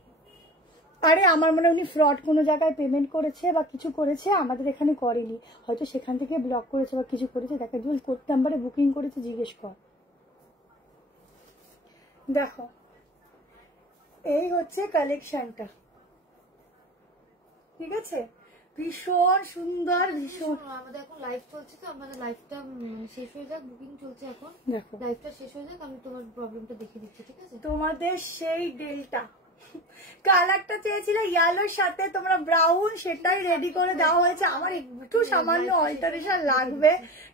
আরে আমার মনে হয় উনি ফ্রড কোনো জায়গায় পেমেন্ট করেছে বা কিছু করেছে, আমাদের এখানে করেনি, হয়তো সেখান থেকে ব্লক করেছে বা কিছু করেছে। দেখা যাবে কোড নাম্বারে বুকিং করেছে, জিজ্ঞেস কর। দেখো এই হচ্ছে কালেকশনটা, ঠিক আছে? ভীষণ সুন্দর, ভীষণ। আমাদের এখন লাইভ চলছে, তো আমাদের লাইভটা শেষ হয়ে যাক, বুকিং চলছে এখন। দেখো লাইভটা শেষ হয়ে যাক, আমি তোমার প্রবলেমটা দেখে দিচ্ছি, ঠিক আছে? তোমাদের সেই ডেলটা কালারটা চেয়েছিল ইয়েলোর সাথে, তোমরা ব্রাউন, সেটাই রেডি করে দেওয়া হয়েছে। আমার একটু সামান্য অল্টারেশন লাগবে,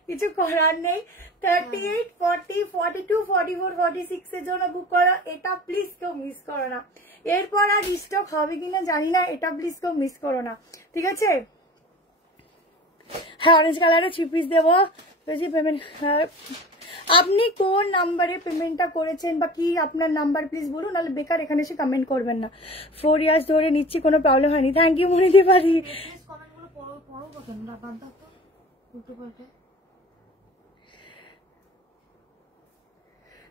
কিছু করার নেই। 38, 40, 42, 44, 46 এর জন্য বুক করো। এটা প্লিজ কেউ মিস করো না। এরপর আর স্টক হবে কিনা জানি না, এটা প্লিজ কেউ মিস করো না, ঠিক আছে? হ্যাঁ অরেঞ্জ কালারে 3 পিস দেবো। বেশি পেমেন্ট, আপনি কোন নাম্বারে পেমেন্টটা করেছেন বা কি আপনার নাম্বার প্লিজ বলুন, নাহলে বেকার এখানে এসে কমেন্ট করবেন না। 4 ইয়ার্স ধরে নিচ্ছি, কোনো প্রবলেম হয়নি। থ্যাংক ইউ মনিদি পারি। কমেন্টগুলো পড়ো না কেন, বাদ দাও তো, উল্টো পাল্টা।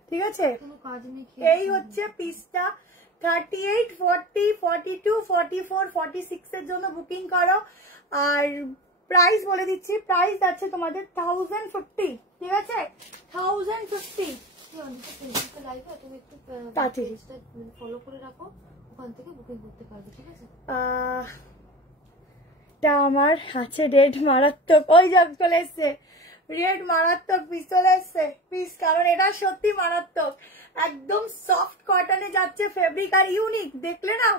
ঠিক আছে, কোনো কাজ নেই। এই হচ্ছে পিসটা। 38, 40, 42, 44, 46 এর জন্য বুকিং করো। আর প্রাইস বলে দিচ্ছি, প্রাইস আছে তোমাদের 1050, ঠিক আছে? 1050। তুমি একটু ফলো করে রাখো, ওখান থেকে বুকিং করতে পারবে, ঠিক আছে? তা আমার আছে রেড মারাত্মক, ওই জব চলে এসছে, রেড মারাত্মক পিস চলে এসছে পিস, কারণ এটা সত্যি মারাত্মক, একদম সফট কটনে যাচ্ছে, ফেব্রিক আর ইউনিক। দেখলে না,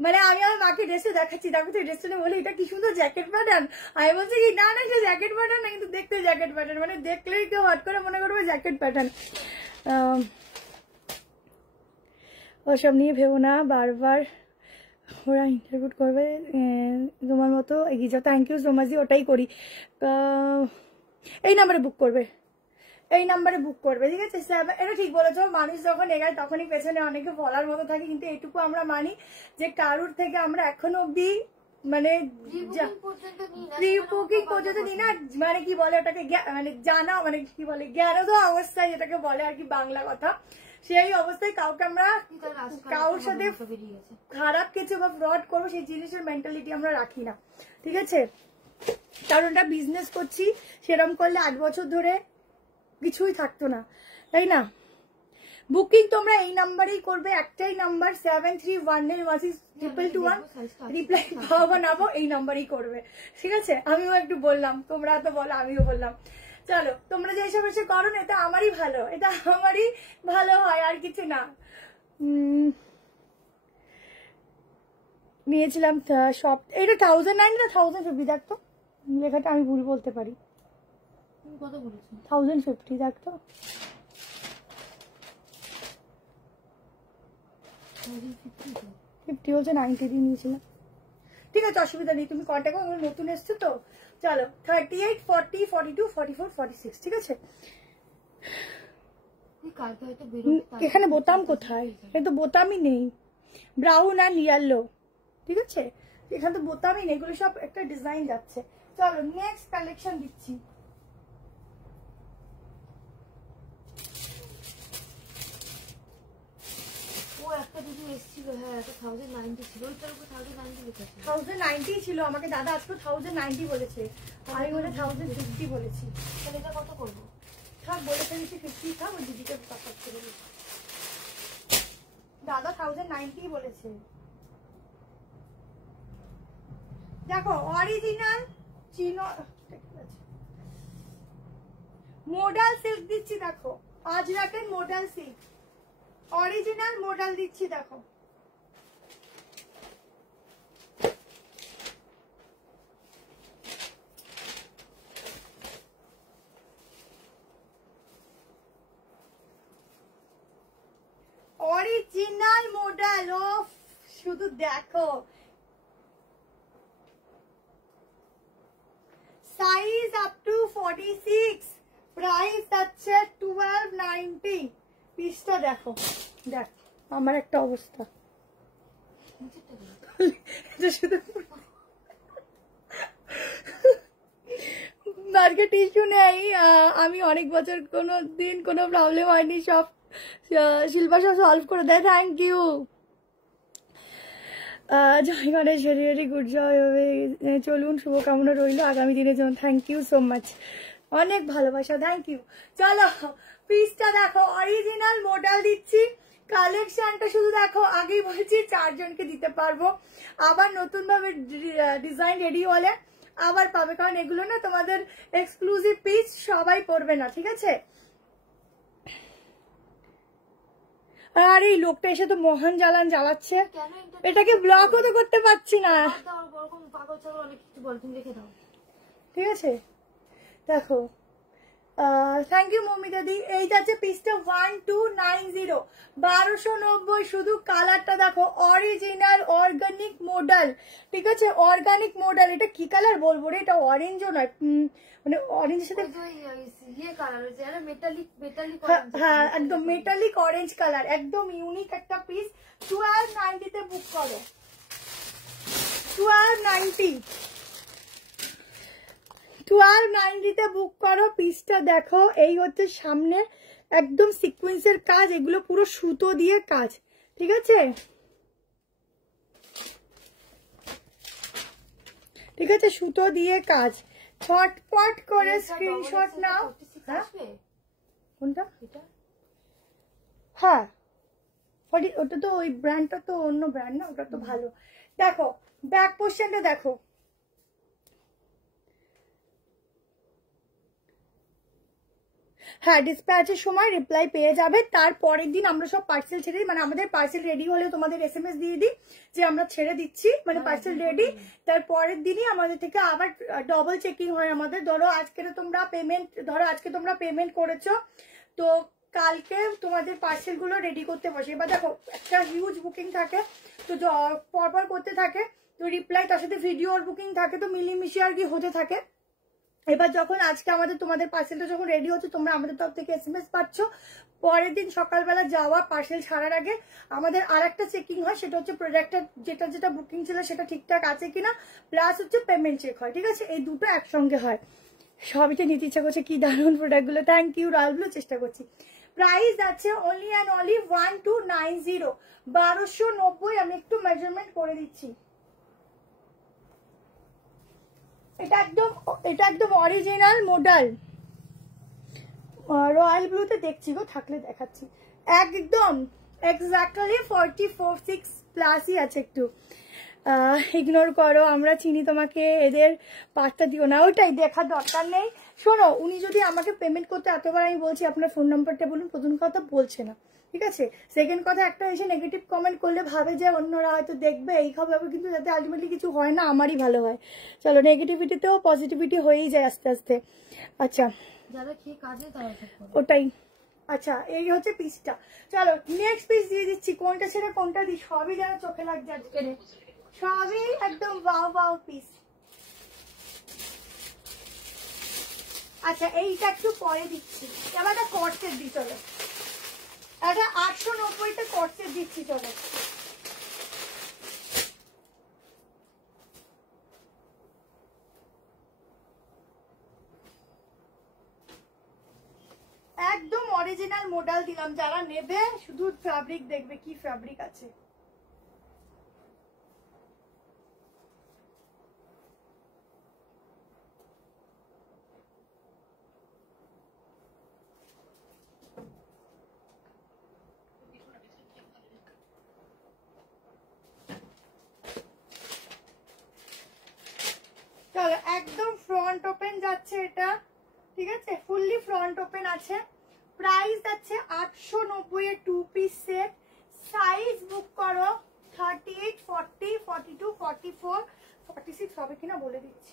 মানে আমি আমার মাকে ড্রেসে দেখাচ্ছি, দেখো তো ড্রেসটা বলে এটা কি সুন্দর জ্যাকেট প্যাটার্ন। আমি বলছি কি না না, সে জ্যাকেট প্যাটার্ন না, কিন্তু দেখতে জ্যাকেট প্যাটার্ন, মানে দেখলেই কেউ হট করে মনে করবে জ্যাকেট প্যাটার্ন। ওসব নিয়ে ভেবো না, বারবার ওরা ইন্টারভিউ করবে, তোমার মতো এগিয়ে যাও। থ্যাংক ইউ সো মাচ, ওটাই করি। এই নাম্বারে বুক করবে, এই নাম্বারে বুক করবে, ঠিক আছে? এটা ঠিক বলেছো, মানুষ যখন এগায় তখনই পেছনে অনেকে বলার মতো থাকে, কিন্তু এটুকু আমরা মানি যে কারুর থেকে আমরা এখনো অব্দি মানে প্রি বুকিং পর্যন্ত পর্যন্ত নিই না, মানে কি বলে ওটাকে মানে জানা, মানে কি বলে জ্ঞানদ অবস্থায় যেটাকে বলে আর কি বাংলা কথা, সেই অবস্থায় কাউকে আমরা কারোর সাথে খারাপ কিছু বা ফ্রড করবো সেই জিনিসের মেন্টালিটি আমরা রাখি না, ঠিক আছে? কারণ এটা বিজনেস করছি, সেরকম করলে 8 বছর ধরে কিছুই থাকতো না, তাই না? বুকিং তোমরা এই নাম্বারেই করবে, একটাই নাম্বার 7319162221, রিপ্লাই পাবো নাবো এই নাম্বারেই করবে, ঠিক আছে? আমিও একটু বললাম, তোমরা তো বলো, আমিও বললাম। চলো, তোমরা যে এসব এসে করো না, এটা আমারই ভালো, এটা আমারই ভালো হয়, আর কিছু না। নিয়েছিলাম সব, এটা 1009 না 1050, দেখতো লেখাটা আমি ভুল বলতে পারি, কত বলেছো? 1050, দেখতো 50 বলছে, 90 দিয়ে নিয়েছিলাম। ঠিক আছে, অসুবিধা নেই, তুমি কন্ট্যাক্ট করো, নতুন এসছো তো। চলো, 38, 40, 42, 44, 46, ঠিক আছে? এখানে বোতাম কোথায়? এখানে তো বোতামই নেই, ব্রাউন আর ইয়েলো, ঠিক আছে? এখানে তো বোতামই নেই, এগুলো সব একটা ডিজাইন যাচ্ছে। চলো নেক্সট কালেকশন দিচ্ছি। একটা দিদি এসেছিল, হ্যাঁ, এটা 1090 ছিল, ওইটার উপর 1090 লেখা ছিল। 1090 ছিল, আমাকে দাদা আজকে 1090 বলেছে, আমি বলে 1050 বলেছি। তাহলে এটা কত করবো? থাক, বলে ফেলেছি 50, থাক, ওই দিদিকে পাঠাত করে দিচ্ছি। দাদা 1090 বলেছে। দেখো অরিজিনাল চিনো মডাল সিল্ক দিচ্ছি, দেখো আজরাকের মডাল সিল্ক, অরিজিনাল মডেল দিচ্ছি, দেখো অরিজিনাল মডেল। ও শুধু দেখো, সাইজ আপ টু 46, প্রাইস আছে 1290। পিসটা দেখো, দেখ আমার একটা অবস্থা, মার্কেট টিস্যু নেই, আমি অনেক বছর কোনো দিন কোনো প্রবলেম হয়নি, সব শিল্পা সব সলভ করে দেয়। Thank you. Joy Ganesh, very very good, জয় হবে, চলুন, শুভকামনা রইল আগামী দিনের জন্য। থ্যাংক ইউ সো মাচ, অনেক ভালোবাসা, থ্যাংক ইউ। চলো পিসটা দেখো, অরিজিনাল মডেল দিচ্ছি, কালেকশনটা শুধু দেখো, আগেই বলছি 4 জনকে দিতে পারবো, আবার নতুন ভাবে ডিজাইন রেডি হলে আবার পাবে, কারণ এগুলো না তোমাদের এক্সক্লুসিভ পিস, সবাই পরবে না, ঠিক আছে? আর এই লোকটা এসে তো মহান জ্বালান জ্বালাচ্ছে, এটাকে ব্লকও তো করতে পারছি না, ঠিক আছে? দেখো, থ্যাংক ইউ মমিতা দি। এই যাচ্ছে পিসটা 1290, 1290, শুধু কালারটা দেখো, অরিজিনাল অর্গানিক মডেল, ঠিক আছে? Organic model. এটা কি কালার বলবো রে, এটা অরেঞ্জও নয়, মানে অরেঞ্জের সাথে, হ্যাঁ একদম মেটালিক অরেঞ্জ কালার, একদম ইউনিক একটা পিস। 1290 তে বুক করো, 1290, 1290 তে বুক করো। পিসটা দেখো, এই হচ্ছে সামনে একদম সিকোয়েন্সের কাজ, এগুলো পুরো সুতো দিয়ে কাজ, ঠিক আছে? ঠিক আছে, সুতো দিয়ে কাজ, ছটপট করে স্ক্রিনশট নাও। হ্যাঁ কোনটা? হ্যাঁ ওটা তো ওই ব্র্যান্ডটা তো অন্য ব্র্যান্ড না, ওটা তো ভালো। দেখো ব্যাক পোর্শনটা দেখো, হ্যাঁ ডিসপ্যাচের সময় রিপ্লাই পেয়ে যাবে, তারপরের দিন আমরা সব পার্সেল ছেড়ে দিই, মানে আমাদের পার্সেল রেডি হলে তোমাদের SMS দিয়ে দিই যে আমরা ছেড়ে দিচ্ছি, মানে পার্সেল রেডি, তারপরের দিনই আমাদের থেকে আবার ডবল চেকিং হয় আমাদের। ধরো আজকে তোমরা পেমেন্ট করেছো, তো কালকে তোমাদের পার্সেল গুলো রেডি করতে বসে। এবার দেখো একটা হিউজ বুকিং থাকে, তো পরপর করতে থাকে, তো রিপ্লাই তার সাথে ভিডিওর বুকিং থাকে, তো মিলিমিশে আর কি হতে থাকে। এবার যখন আজকে আমাদের তোমাদের পার্সেলটা যখন রেডি হচ্ছে, তোমরা আমাদের তরফ থেকে SMS পাচ্ছ, পরের দিন সকালবেলা যাওয়া পার্সেল ছাড়ার আগে আমাদের আর একটা চেকিং হয়, সেটা হচ্ছে প্রোডাক্টটা যেটা বুকিং ছিল সেটা ঠিকঠাক আছে কিনা, প্লাস হচ্ছে পেমেন্ট চেক হয়, ঠিক আছে? এই দুটো একসঙ্গে হয়। সবইতে নিতে ইচ্ছা করছে, কি দারুণ প্রোডাক্টগুলো, থ্যাংক ইউ রয়্যাল ব্লু, চেষ্টা করছি। প্রাইস আছে অনলি অ্যান্ড অনলি 1290, 1290। আমি একটু মেজারমেন্ট করে দিচ্ছি। এটা একদম অরিজিনাল মডেল, রয়্যাল ব্লুতে দেখছি গো, থাকলে দেখাচ্ছি। একদম এক্স্যাক্টলি 44.6 প্লাসই আছে, একটু ইগনোর করো, আমরা চিনি তোমাকে, এদের পাত্তা দিও না, ওটাই দেখার দরকার নেই। শোনো, উনি যদি আমাকে পেমেন্ট করতে এতবার আমি বলছি আপনার ফোন নাম্বারটা বলুন, প্রথম কথা বলছে না, ঠিক আছে? সেকেন্ড কথা, একটা এসে নেগেটিভ কমেন্ট করলে ভাবে যে অন্যরা হয়তো দেখবে এই খবর, কিন্তু যাতে আলটিমেটলি কিছু হয় না, আমারই ভালো হয়। চলো, নেগেটিভিটিতেও পজিটিভিটি হয়েই যায় আস্তে আস্তে। আচ্ছা, যারা খেয়ে কাজে তারা ওটাই। আচ্ছা, এই হচ্ছে পিসটা। চলো নেক্সট পিস দিয়ে দিচ্ছি, কোনটা ছেড়ে কোনটা দিই, সবই যেন চোখে লাগছে আজকে, সবই একদম ওয়াও ওয়াও পিস। আচ্ছা, এইটা একটু পরে দিচ্ছি, এবার একটা কর্সেট দিই, চলো এটা 890টা কর্সেট দিচ্ছি, চলো। একদম অরিজিনাল মডেল দিলাম, যারা নেবে শুধু ফ্যাব্রিক দেখবে কি ফ্যাব্রিক আছে। চলো, একদম ফ্রন্ট ওপেন যাচ্ছে এটা, ঠিক আছে? ফুললি ফ্রন্ট ওপেন আছে। প্রাইস আছে 890 এর 2 পিস সেট। সাইজ বুক করো 38, 40, 42, 44, 46 হবে কিনা বলে দিচ্ছি।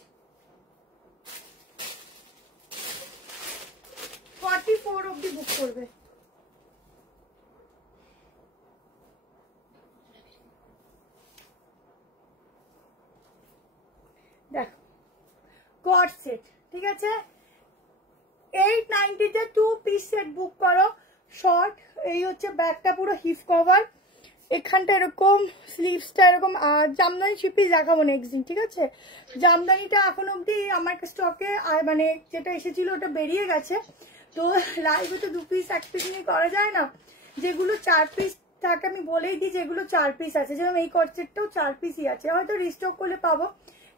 44 অবধি বুক করবে। দেখো, কট সেট, ঠিক আছে? 890 তে 2 পিস সেট বুক করো। শর্ট, এই হচ্ছে ব্যাগটা পুরো হিপ কভার, এখানটা এরকম, স্লিভসটা এরকম, আর জামদানি শিপিস দেখাবো নেক্সট দিন, ঠিক আছে? জামদানিটা এখন অব্দি আমার স্টকে, মানে যেটা এসেছিল ওটা বেরিয়ে গেছে, তো লাইভে তো 2 পিস 1 পিস নিয়ে করা যায় না। যেগুলো 4 পিস থাকে আমি বলেই দিই যেগুলো 4 পিস আছে, যেমন এই কট সেটটাও 4 পিসই আছে, হয়তো রিস্টক করলে পাবো,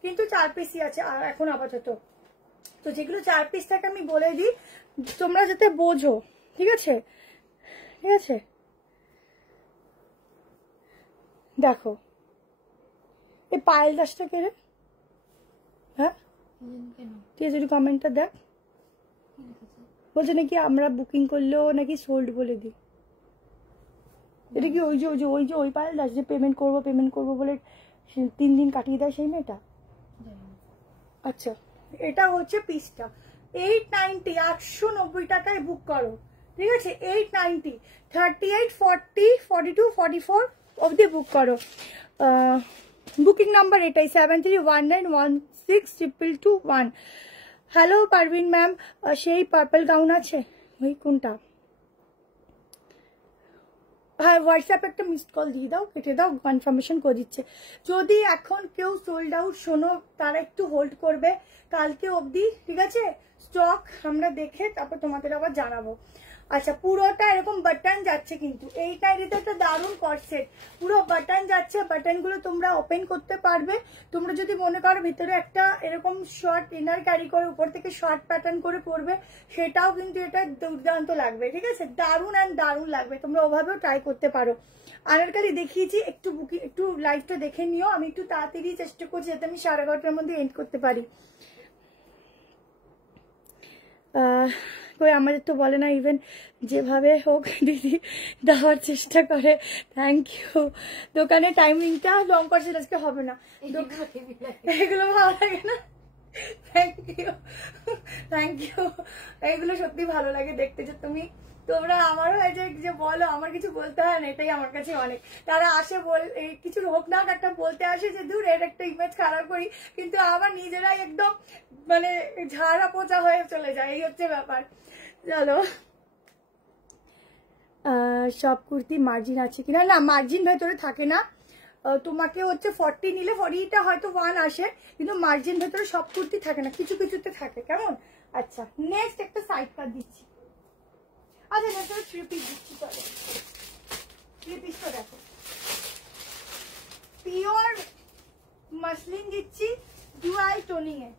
কিন্তু 4 পিসই আছে আর এখন আপাতত। তো যেগুলো 4 পিস থাকে আমি বলে দিই, তোমরা যাতে বোঝো, ঠিক আছে? ঠিক আছে, দেখো এই পায়েল দাসটা কে রে? হ্যাঁ, তুই যদি কমেন্টটা দেখ, বলছে নাকি আমরা বুকিং করলেও নাকি সোল্ড বলে দিই। এটা কি ওই পায়েল দাস যে পেমেন্ট করবো বলে 3 দিন কাটিয়ে দেয়, সেই মেয়েটা? আচ্ছা, এটা হচ্ছে পিসটা 890, 890 টাকায় বুক করো, ঠিক আছে? 890, 38, 40, 42, 44 অবধি বুক করো। বুকিং নাম্বার এটাই 7319162221। হ্যালো পারভিন ম্যাম, সেই পার্পল গাউন আছে, ওই কোনটা? হ্যাঁ, হোয়াটসঅ্যাপে একটা মিসড কল দিয়ে দাও, কেটে দাও, কনফার্মেশন করে দিচ্ছে। যদি এখন কেউ সোল্ড আউট শোনো, তারা একটু হোল্ড করবে কালকে অবধি, ঠিক আছে? স্টক আমরা দেখে তারপর তোমাদের আবার জানাবো। আচ্ছা, পুরোটা এরকম বাটন যাচ্ছে, কিন্তু এই টাইরিতে একটা দারুণ কর্সেট, পুরো বাটন যাচ্ছে। বাটনগুলো তোমরা ওপেন করতে পারবে। তোমরা যদি মনে করো ভিতরে একটা এরকম শর্ট ইনার ক্যারি করে উপর থেকে শর্ট প্যাটার্ন করে পরবে, সেটাও কিন্তু এটা দুর্দান্ত লাগবে, ঠিক আছে? দারুণ অ্যান্ড দারুণ লাগবে, তোমরা ওভাবেও ট্রাই করতে পারো। আনারকালি দেখিয়েছি, একটু লাইভটা দেখে নিও। আমি একটু তাড়াতাড়ি চেষ্টা করছি যাতে আমি 11:30টার মধ্যে এন্ড করতে পারি। কই আমাদের তো বলে না, ইভেন যেভাবে হোক দিদি দেওয়ার চেষ্টা করে। Thank you. দোকানের টাইমিংটা লং করছে, আজকে হবে না, এগুলো ভালো লাগে না? থ্যাংক ইউ, এগুলো সত্যি ভালো লাগে দেখতে, যে তোমরা আমার হয় যে বলো, আমার কিছু বলতে হয় না, এটাই আমার কাছে অনেক। তারা আসে কিছু হোক না একটা বলতে আসে যে দূর এর একটা ইমেজ খারাপ করি, কিন্তু আবার নিজেরাই একদম মানে ঝাড়া পোচা হয়ে চলে যায়, এই হচ্ছে ব্যাপার। চলো, সব কুর্তি মার্জিন আছে কিনা, না মার্জিন ভেতরে থাকে না। তোমাকে হচ্ছে 40 নিলে 40টা হয়তো 1 আসে, কিন্তু মার্জিন ভেতরে সব কুর্তি থাকে না, কিছু কিছুতে থাকে। কেমন? আচ্ছা, নেক্সট একটা সাইড কাট দিচ্ছি। আচ্ছা নেক্সট 3 পিস দিচ্ছি। চলো 3 পিসটা দেখো, পিওর মসলিন দিচ্ছি ডুয়াল টোনিং এ।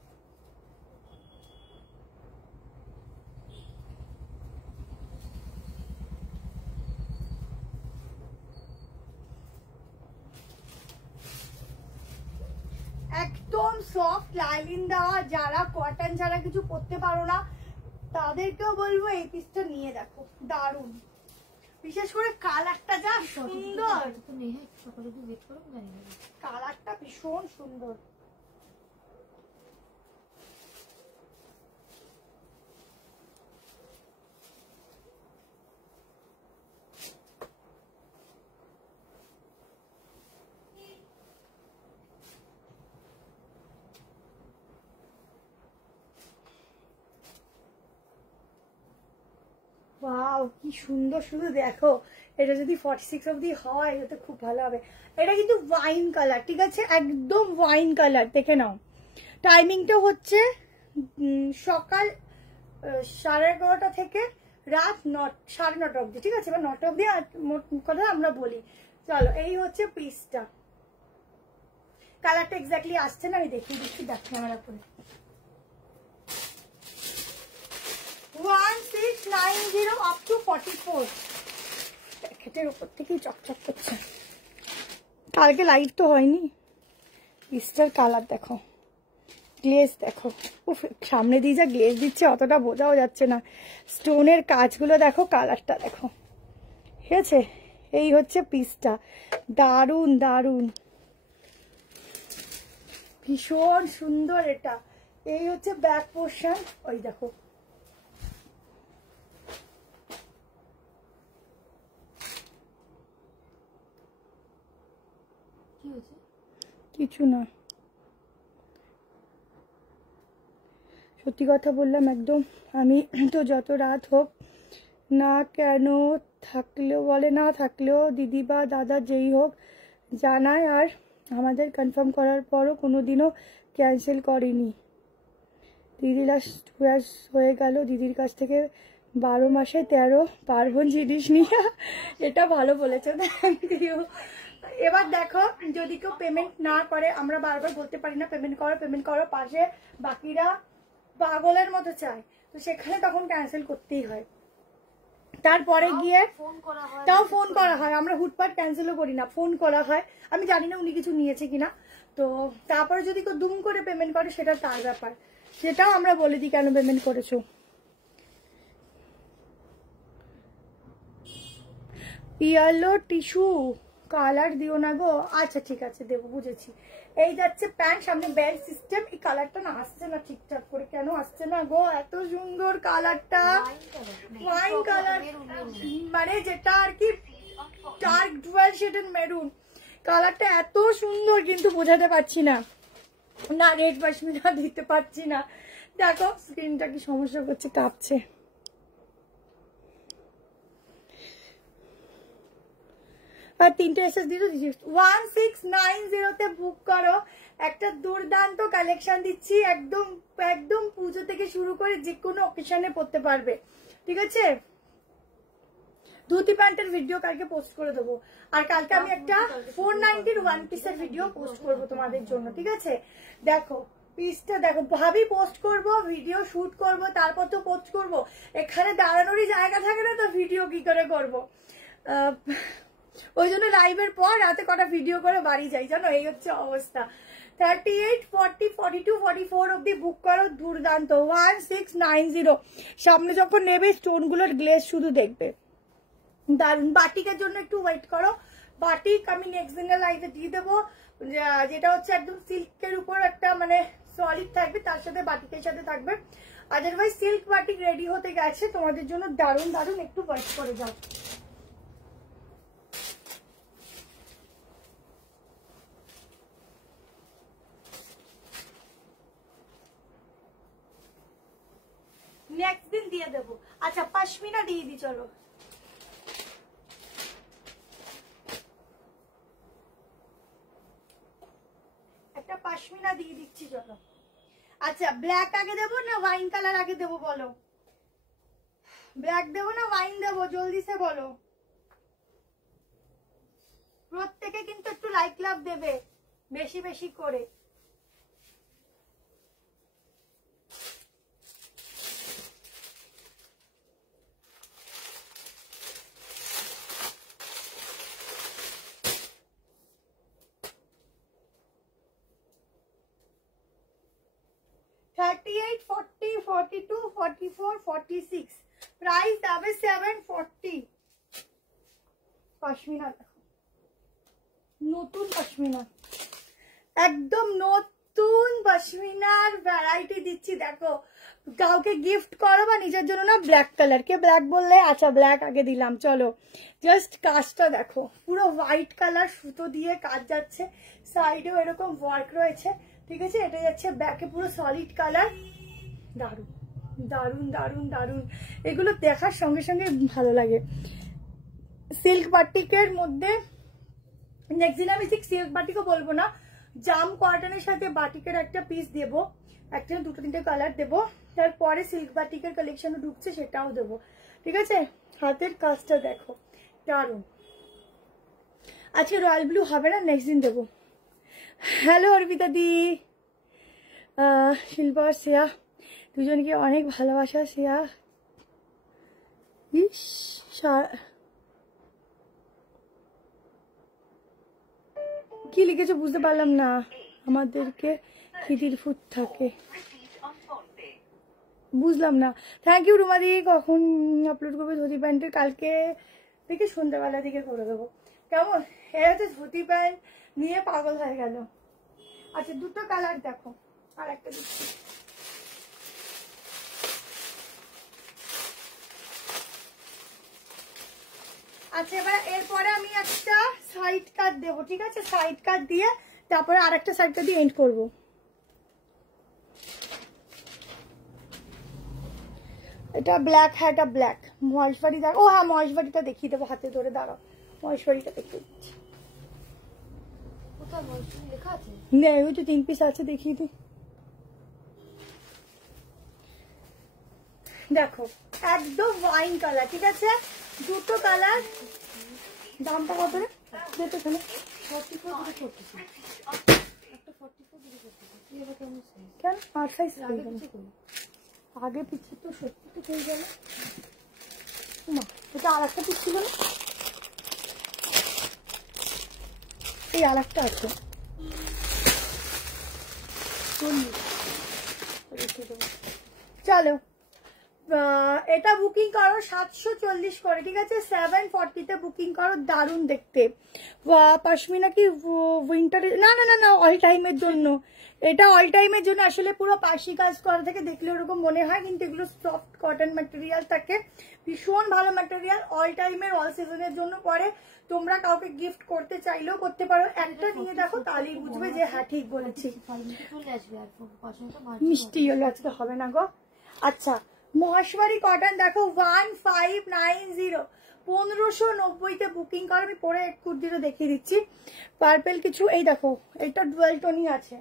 একদম সফট লাইলিন দেওয়া, যারা কটন ছাড়া কিছু পরতে পারো না তাদেরকেও বলবো এই পিসটা নিয়ে দেখো, দারুণ। বিশেষ করে কালারটা যা সুন্দর, কালারটা ভীষণ সুন্দর। ওয়াও কি সুন্দর, শুধু দেখো। এটা যদি 46 অবধি হয় এটা খুব ভালো হবে। এটা কিন্তু ওয়াইন কালার, ঠিক আছে, একদম ওয়াইন কালার। দেখে নাও, টাইমিংটা হচ্ছে সকাল 11:30 থেকে রাত 9:30 অবধি, ঠিক আছে, বা 9টা অবধি কথা আমরা বলি। চলো, এই হচ্ছে পিসটা। কালারটা এক্স্যাক্টলি আসছে না, আমি দেখিয়ে দিচ্ছি, দেখ ক্যামেরা করে। 1690 আপ টু 44। প্যাকেটের উপর থেকেই চকচক করছে। কালকে লাইট তো হয়নি। পিসটার কালার দেখো, গ্লেজ দেখো, সামনে দিয়ে যা গ্লেজ দিচ্ছে অতটা বোঝাও যাচ্ছে না। স্টোনের কাজগুলো দেখো, কালারটা দেখো, ঠিক আছে। এই হচ্ছে পিসটা, দারুন দারুন, ভীষণ সুন্দর এটা। এই হচ্ছে ব্যাক পোর্শন, ওই দেখো। কিছু না, সত্যি কথা বললাম একদম। আমি তো যত রাত হোক না কেন থাকলেও বলে, না থাকলেও দিদি বা দাদা যেই হোক জানায়, আর আমাদের কনফার্ম করার পরও কোনোদিনও ক্যান্সেল করেনি। দিদি লাস্ট হয়ে গেল, দিদির কাছ থেকে 12 মাসে 13 পার্বণ জিনিস নিয়ে। এটা ভালো বলেছে, থ্যাংক ইউ। এবার দেখো, যদি কেউ পেমেন্ট না করে, আমরা বারবার বলতে পারি না পেমেন্ট করো পেমেন্ট করো, পাশে বাকিরা পাগলের মতো চায়, তো সেখানে তখন ক্যান্সেল করতেই হয়। তারপরে গিয়ে তাও ফোন করা হয়, আমরা হুটপাট ক্যান্সেলও করি না, ফোন করা হয়। আমি জানি না উনি কিছু নিয়েছে কিনা, তো তারপরে যদি কেউ দুম করে পেমেন্ট করে সেটা তার ব্যাপার, সেটাও আমরা বলে দিই কেন পেমেন্ট করেছো। পিয়ালো টিস্যু কালার দিও না গো, আচ্ছা ঠিক আছে দেবো, বুঝেছি। এই যাচ্ছে প্যান্ট, সামনে বেল্ট সিস্টেম। এই কালারটা না আসছে না ঠিকঠাক করে, কেন আসছে না গো? এত সুন্দর কালারটা, ওয়াইন কালার, মানে যেটা আর কি ডার্ক ডুয়াল শেডের মেরুন। কালারটা এত সুন্দর, কিন্তু বোঝাতে পারছি না, না রেড বাসমিনা দিতে পারছি না। দেখো স্ক্রিনটা কি সমস্যা করছে, কাঁপছে। আর 3টে এসএস দিয়ে 1690 বুক করো। একটা দুর্দান্ত কালেকশন দিচ্ছি, একদম একদম পুজো থেকে শুরু করে যে কোনো অকেশনে পড়তে পারবে, ঠিক আছে। ধুতি প্যান্টের ভিডিও কালকে পোস্ট করে দেবো, আর কালকে আমি একটা 490 ওয়ান পিসের ভিডিও পোস্ট করবো তোমাদের জন্য, ঠিক আছে। দেখো পিসটা দেখো, ভাবি পোস্ট করব, ভিডিও শুট করব, তারপর তো পোস্ট করব। এখানে দাঁড়ানোরই জায়গা থাকে না, তো ভিডিও কি করে করব। ওই জন্য লাইভের পর রাতে কটা ভিডিও করে বাড়ি যাই, জানো, এই হচ্ছে অবস্থা। 38, 40, 42, 44 অব্দি বুক করো, দুর্দান্ত। 1690 সামনে যখন নেবে স্টোনগুলোর গ্লেজ শুধু দেখবে, দারুন। বাটিকের জন্য একটু ওয়েট করো, বাটিক আমি নেক্সট দিনের লাইভে দিয়ে দেবো, যেটা হচ্ছে একদম সিল্কের উপর একটা মানে সলিড থাকবে, তার সাথে বাটিকের সাথে থাকবে। আদারওয়াইজ সিল্ক বাটিক রেডি হতে গেছে তোমাদের জন্য, দারুন দারুন, একটু ওয়েট করে যাও। দেবো। আচ্ছা পশমিনা দিয়ে দিই, চলো একটা পশমিনা দিয়ে দিচ্ছি, চলো। আচ্ছা ব্ল্যাক আগে দেবো না ওয়াইন কালার আগে দেবো বলো? ব্ল্যাক দেবো না ওয়াইন দেবো, জলদি সে বলো। প্রত্যেকে কিন্তু একটু লাইক লাভ দেবে বেশি বেশি করে। প্রাইস যাবে 740। পশমিনা দেখো, নতুন পশমিনা, একদম নতুন পশমিনার ভ্যারাইটি দিচ্ছি দেখো। কাউকে গিফট করো বা নিজের জন্য না, ব্ল্যাক কালার। কে ব্ল্যাক বললে? আচ্ছা ব্ল্যাক আগে দিলাম, চলো। জাস্ট কাজটা দেখো, পুরো হোয়াইট কালার সুতো দিয়ে কাজ যাচ্ছে, সাইডেও এরকম ওয়ার্ক রয়েছে, ঠিক আছে। এটা যাচ্ছে ব্যাকে পুরো সলিড কালার, দারুন দারুন দারুন দারুন। এগুলো দেখার সঙ্গে সঙ্গে ভালো লাগে। সিল্ক বাটিকের মধ্যে নেক্সট দিন আমি ঠিক সিল্ক বাটিকও বলবো না, জাম কটনের সাথে বাটিকের একটা পিস দেবো, একটা দুটো তিনটে কালার দেবো। তারপরে সিল্ক বাটিকের কালেকশনও ঢুকছে, সেটাও দেবো, ঠিক আছে। হাতের কাজটা দেখো, দারুন। আজকে রয়্যাল ব্লু হবে না, নেক্সট দিন দেবো। হ্যালো অর্পিতা দি, শিল্পা আর শ্রেয়া দুজনকে অনেক ভালোবাসা। শ্রেয়া ইস কি লিখেছো বুঝতে পারলাম না। আমাদেরকে খিদির ফুড থাকে, বুঝলাম না। থ্যাংক ইউ রুমাদি। কখন আপলোড করবে ধুতি প্যান্টের? কালকে থেকে সন্ধ্যাবেলা দিকে করে দেবো, কেমন? এরা তো ধুতি প্যান্ট নিয়ে পাগল হয়ে গেল। আচ্ছা দুটো কালার দেখো, আর একটা দিচ্ছি। আচ্ছা এবার এরপরে আমি একটা সাইড কাট দেবো, ঠিক আছে। সাইড কাট দিয়ে তারপরে আর একটা সাইড কাট দিয়ে এন্ড করবো। এটা ব্ল্যাক, হ্যাঁ এটা ব্ল্যাক। মহেশবাড়ি দেখো, ও হ্যাঁ মহেশবাড়িটা দেখিয়ে দেবো, হাতে ধরে দাঁড়াও, মহেশবাড়িটা দেখিয়ে দিচ্ছি। নেই, ওই তো 3 পিস আছে, দেখিয়ে দিই। দেখো একদম ওয়াইন কালার, ঠিক আছে। দুটো কালার, দামটা কত রে? দেখো এখানে 44 কেন 8 সাইজ আগে পিছিয়ে তো 70 হয়ে গেল। এটা আর একটা পিস ছিল না, এই আর একটা আছে। চলো এটা বুকিং করো 740 করে, ঠিক আছে। 740 বুকিং করো, দারুন দেখতে। পশমিনা কি উইন্টার? না না না না, অল টাইমের জন্য। এটা অল টাইমের জন্য, আসলে পুরো পার্সি কাজ করা থেকে দেখলে ওরকম মনে হয়, কিন্তু এগুলো সফট কটন ম্যাটেরিয়াল থাকে, ভীষণ ভালো ম্যাটেরিয়াল। অল টাইমের অল সিজনের জন্য পরে, তোমরা কাউকে গিফট করতে চাইলেও করতে পারো। একটা নিয়ে দেখো তাহলেই বুঝবে যে হ্যাঁ ঠিক বলেছি। মিষ্টি হলো আজকে হবে না গো। আচ্ছা মহেশবাড়ি কটন দেখো 1590, 1590 বুকিং করো। আমি পরে এক কুর্তিটা দেখিয়ে দিচ্ছি, পার্পেল কিছু। এই দেখো এটা ডুয়াল টোনই আছে।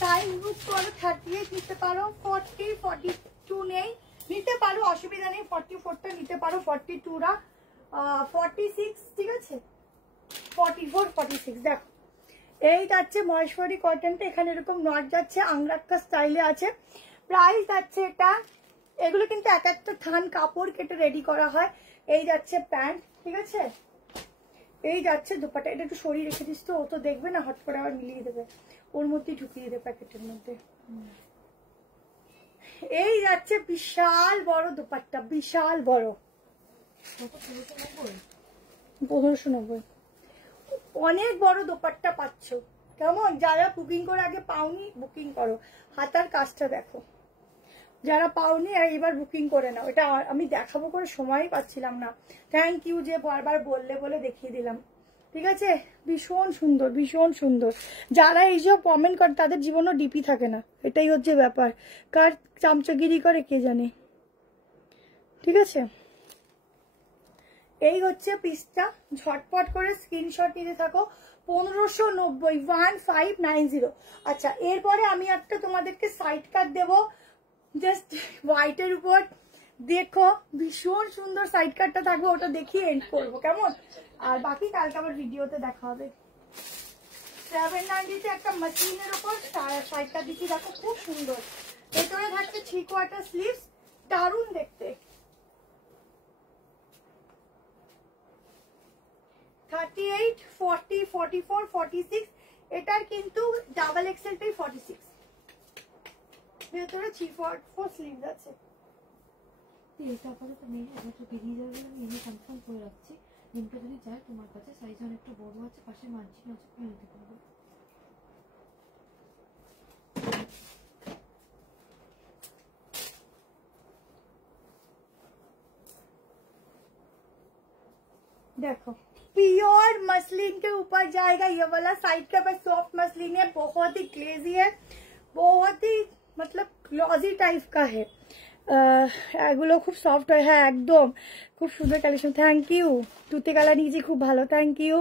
সাইজ বুক করো 38 নিতে পারো, 40 42 নেই, নিতে পারো অসুবিধা নেই। 44টা নিতে পারো, 42রা 46, ঠিক আছে। 44 46 দেখো এই যাচ্ছে মহেশবাড়ি কটনটা। এখানে এরকম নট যাচ্ছে, আংরাক্কা স্টাইলে আছে। প্রাইস যাচ্ছে এটা, এগুলো কিন্তু এক একটা থান কাপড় কেটে রেডি করা হয়। এই যাচ্ছে প্যান্ট, ঠিক আছে। এই যাচ্ছে দুপাটা। এটা একটু সরিয়ে রেখে দিস তো, ও তো দেখবে না, হট করে আবার মিলিয়ে দেবে, ওর মধ্যেই ঢুকিয়ে দেবে প্যাকেটের মধ্যে। এই যাচ্ছে বিশাল বড় দুপাট্টা, বিশাল বড়, 1590। অনেক বড় দোপাট্টা পাচ্ছ, কেমন? যারা বুকিং করে আগে পাওনি বুকিং করো। হাতার কাজটা দেখো, যারা পাওনি আর এবার বুকিং করে নাও। এটা আমি দেখাবো করে সময়ই পাচ্ছিলাম না। থ্যাংক ইউ যে বারবার বললে বলে দেখিয়ে দিলাম। ঠিক আছে, ভীষণ সুন্দর, ভীষণ সুন্দর। যারা এইসব কমেন্ট করে তাদের জীবনও ডিপি থাকে না, এটাই হচ্ছে ব্যাপার। কার চামচাগিরি করে কে জানে। ঠিক আছে, এই হচ্ছে পিসটা। ঝটপট করে স্ক্রিনশট নিতে থাকো। 1590, 1590। আচ্ছা, এরপরে আমি একটা তোমাদেরকে সাইড কাট দেবো জাস্ট হোয়াইটের উপর। দেখো ভীষণ সুন্দর সাইড কাটটা থাকবে, ওটা দেখিয়ে এন্ড করবো কেমন। আর বাকি কালকে আবার ভিডিওতে দেখা হবে। 790 একটা মাসলিনের উপর সাইড কাট দিচ্ছি, দেখো খুব সুন্দর। ভেতরে থাকছে 3 কোয়ার্টার স্লিভস, দারুণ দেখতে। 38, 40, 44, 46। এটার কিন্তু ডাবল এক্সেলটাই 46। ভেতরে 3/4 স্লিভস আছে। এটা আপাতত নেই, এবার তো বেরিয়ে যাবে। আমি এনে কনফার্ম করে রাখছি। লিঙ্কটা যদি যায় তোমার কাছে, সাইজ অনেকটা বড় আছে, পাশে মার্জিন আছে, তুমি নিতে পারবে। देखो प्योर मसलिन के ऊपर जाएगा ये वाला। साइड का बस सॉफ्ट मसलिन है, बहुत ही ग्लेजी है, बहुत ही मतलब ग्लॉजी टाइप का है। এগুলো খুব সফট হয়। হ্যাঁ একদম খুব সুন্দর কালেকশন। Thank you. তুতে কালার নিয়েছি, খুব ভালো, থ্যাংক ইউ।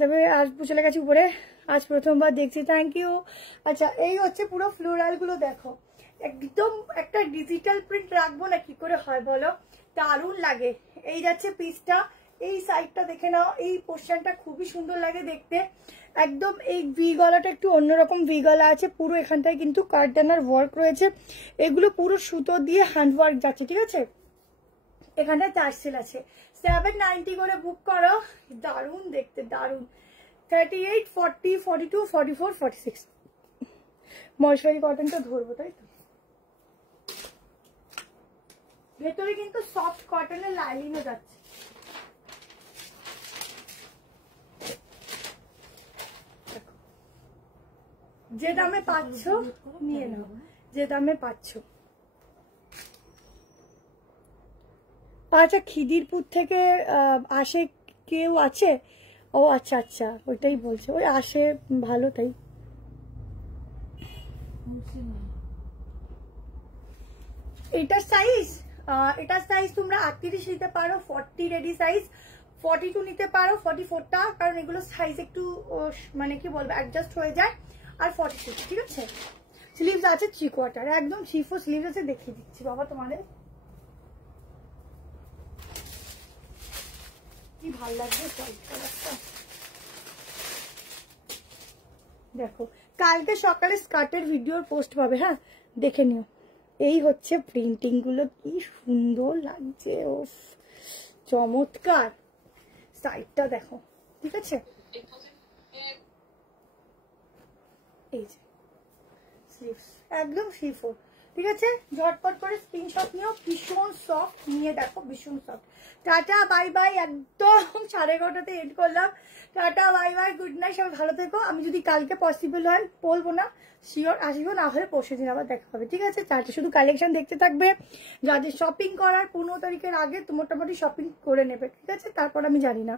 তবে আজ চলে গেছি উপরে, আজ প্রথমবার দেখছি, থ্যাংক ইউ। আচ্ছা, এই হচ্ছে পুরো ফ্লোরাল গুলো দেখো, একদম একটা ডিজিটাল প্রিন্ট রাখবো না কি করে হয় বলো, দারুণ লাগে। এই যাচ্ছে পিসটা, এই সাইডটা দেখে নাও, এই পোর্শনটা খুবই সুন্দর লাগে দেখতে। একদম এই ভি গলাটা একটু অন্যরকম ভি গলা আছে, পুরো এখানটায় কিন্তু কার্ডানার ওয়ার্ক রয়েছে। এগুলো পুরো সুতো দিয়ে হ্যান্ড ওয়ার্ক যাচ্ছে, ঠিক আছে। এখানটা টার্সেল আছে। 790 করে বুক করো, দারুণ দেখতে, দারুণ। 38, 40, 42, 44, 46। মহেশ্বরী কটনটা ধরবো, তাই তো। ভেতরে কিন্তু সফট কটনের লাইনিংও যাচ্ছে। যে দামে পাচ্ছ নিয়ে নাও, যে দামে পাচ্ছ। আচ্ছা, খিদিরপুর থেকে আসে কেউ আছে? ও আচ্ছা আচ্ছা, ওইটাই বলছে, ওই আসে ভালো তাই। এটার সাইজ তোমরা 38 নিতে পারো, 40 রেডি সাইজ, 42 নিতে পারো, 44টা, কারণ এগুলো সাইজ একটু মানে কি বলবো অ্যাডজাস্ট হয়ে যায়। আর 46, ঠিক আছে। স্লিভস আছে 3 কোয়ার্টার, একদম 3/4 স্লিভস আছে, দেখিয়ে দিচ্ছি বাবা তোমাদের কি ভাল লাগবে। দেখো কালকে সকালে স্কার্টের ভিডিওর পোস্ট পাবে, হ্যাঁ দেখে নিও। এই হচ্ছে প্রিন্টিং গুলো, কি সুন্দর লাগছে, ও চমৎকার। সাইডটা দেখো, ঠিক আছে। এই যে স্লিভস একদম 3/4, ঠিক আছে। ঝটপট করে স্ক্রিনশট নিও, ভীষণ সফট, নিয়ে দেখো ভীষণ সফট। টাটা বাই বাই, একদম 11:30তে এন্ড করলাম। Tata bye bye, good night, সবাই ভালো থেকো। আমি যদি কালকে পসিবল হয় বলবো না, শিওর আসিও, না হলে পরশু দিন আবার দেখা হবে, ঠিক আছে। চারটে শুধু কালেকশন দেখতে থাকবে। যাদের শপিং করার 15 তারিখের আগে মোটামুটি শপিং করে নেবে, ঠিক আছে। তারপর আমি জানি না।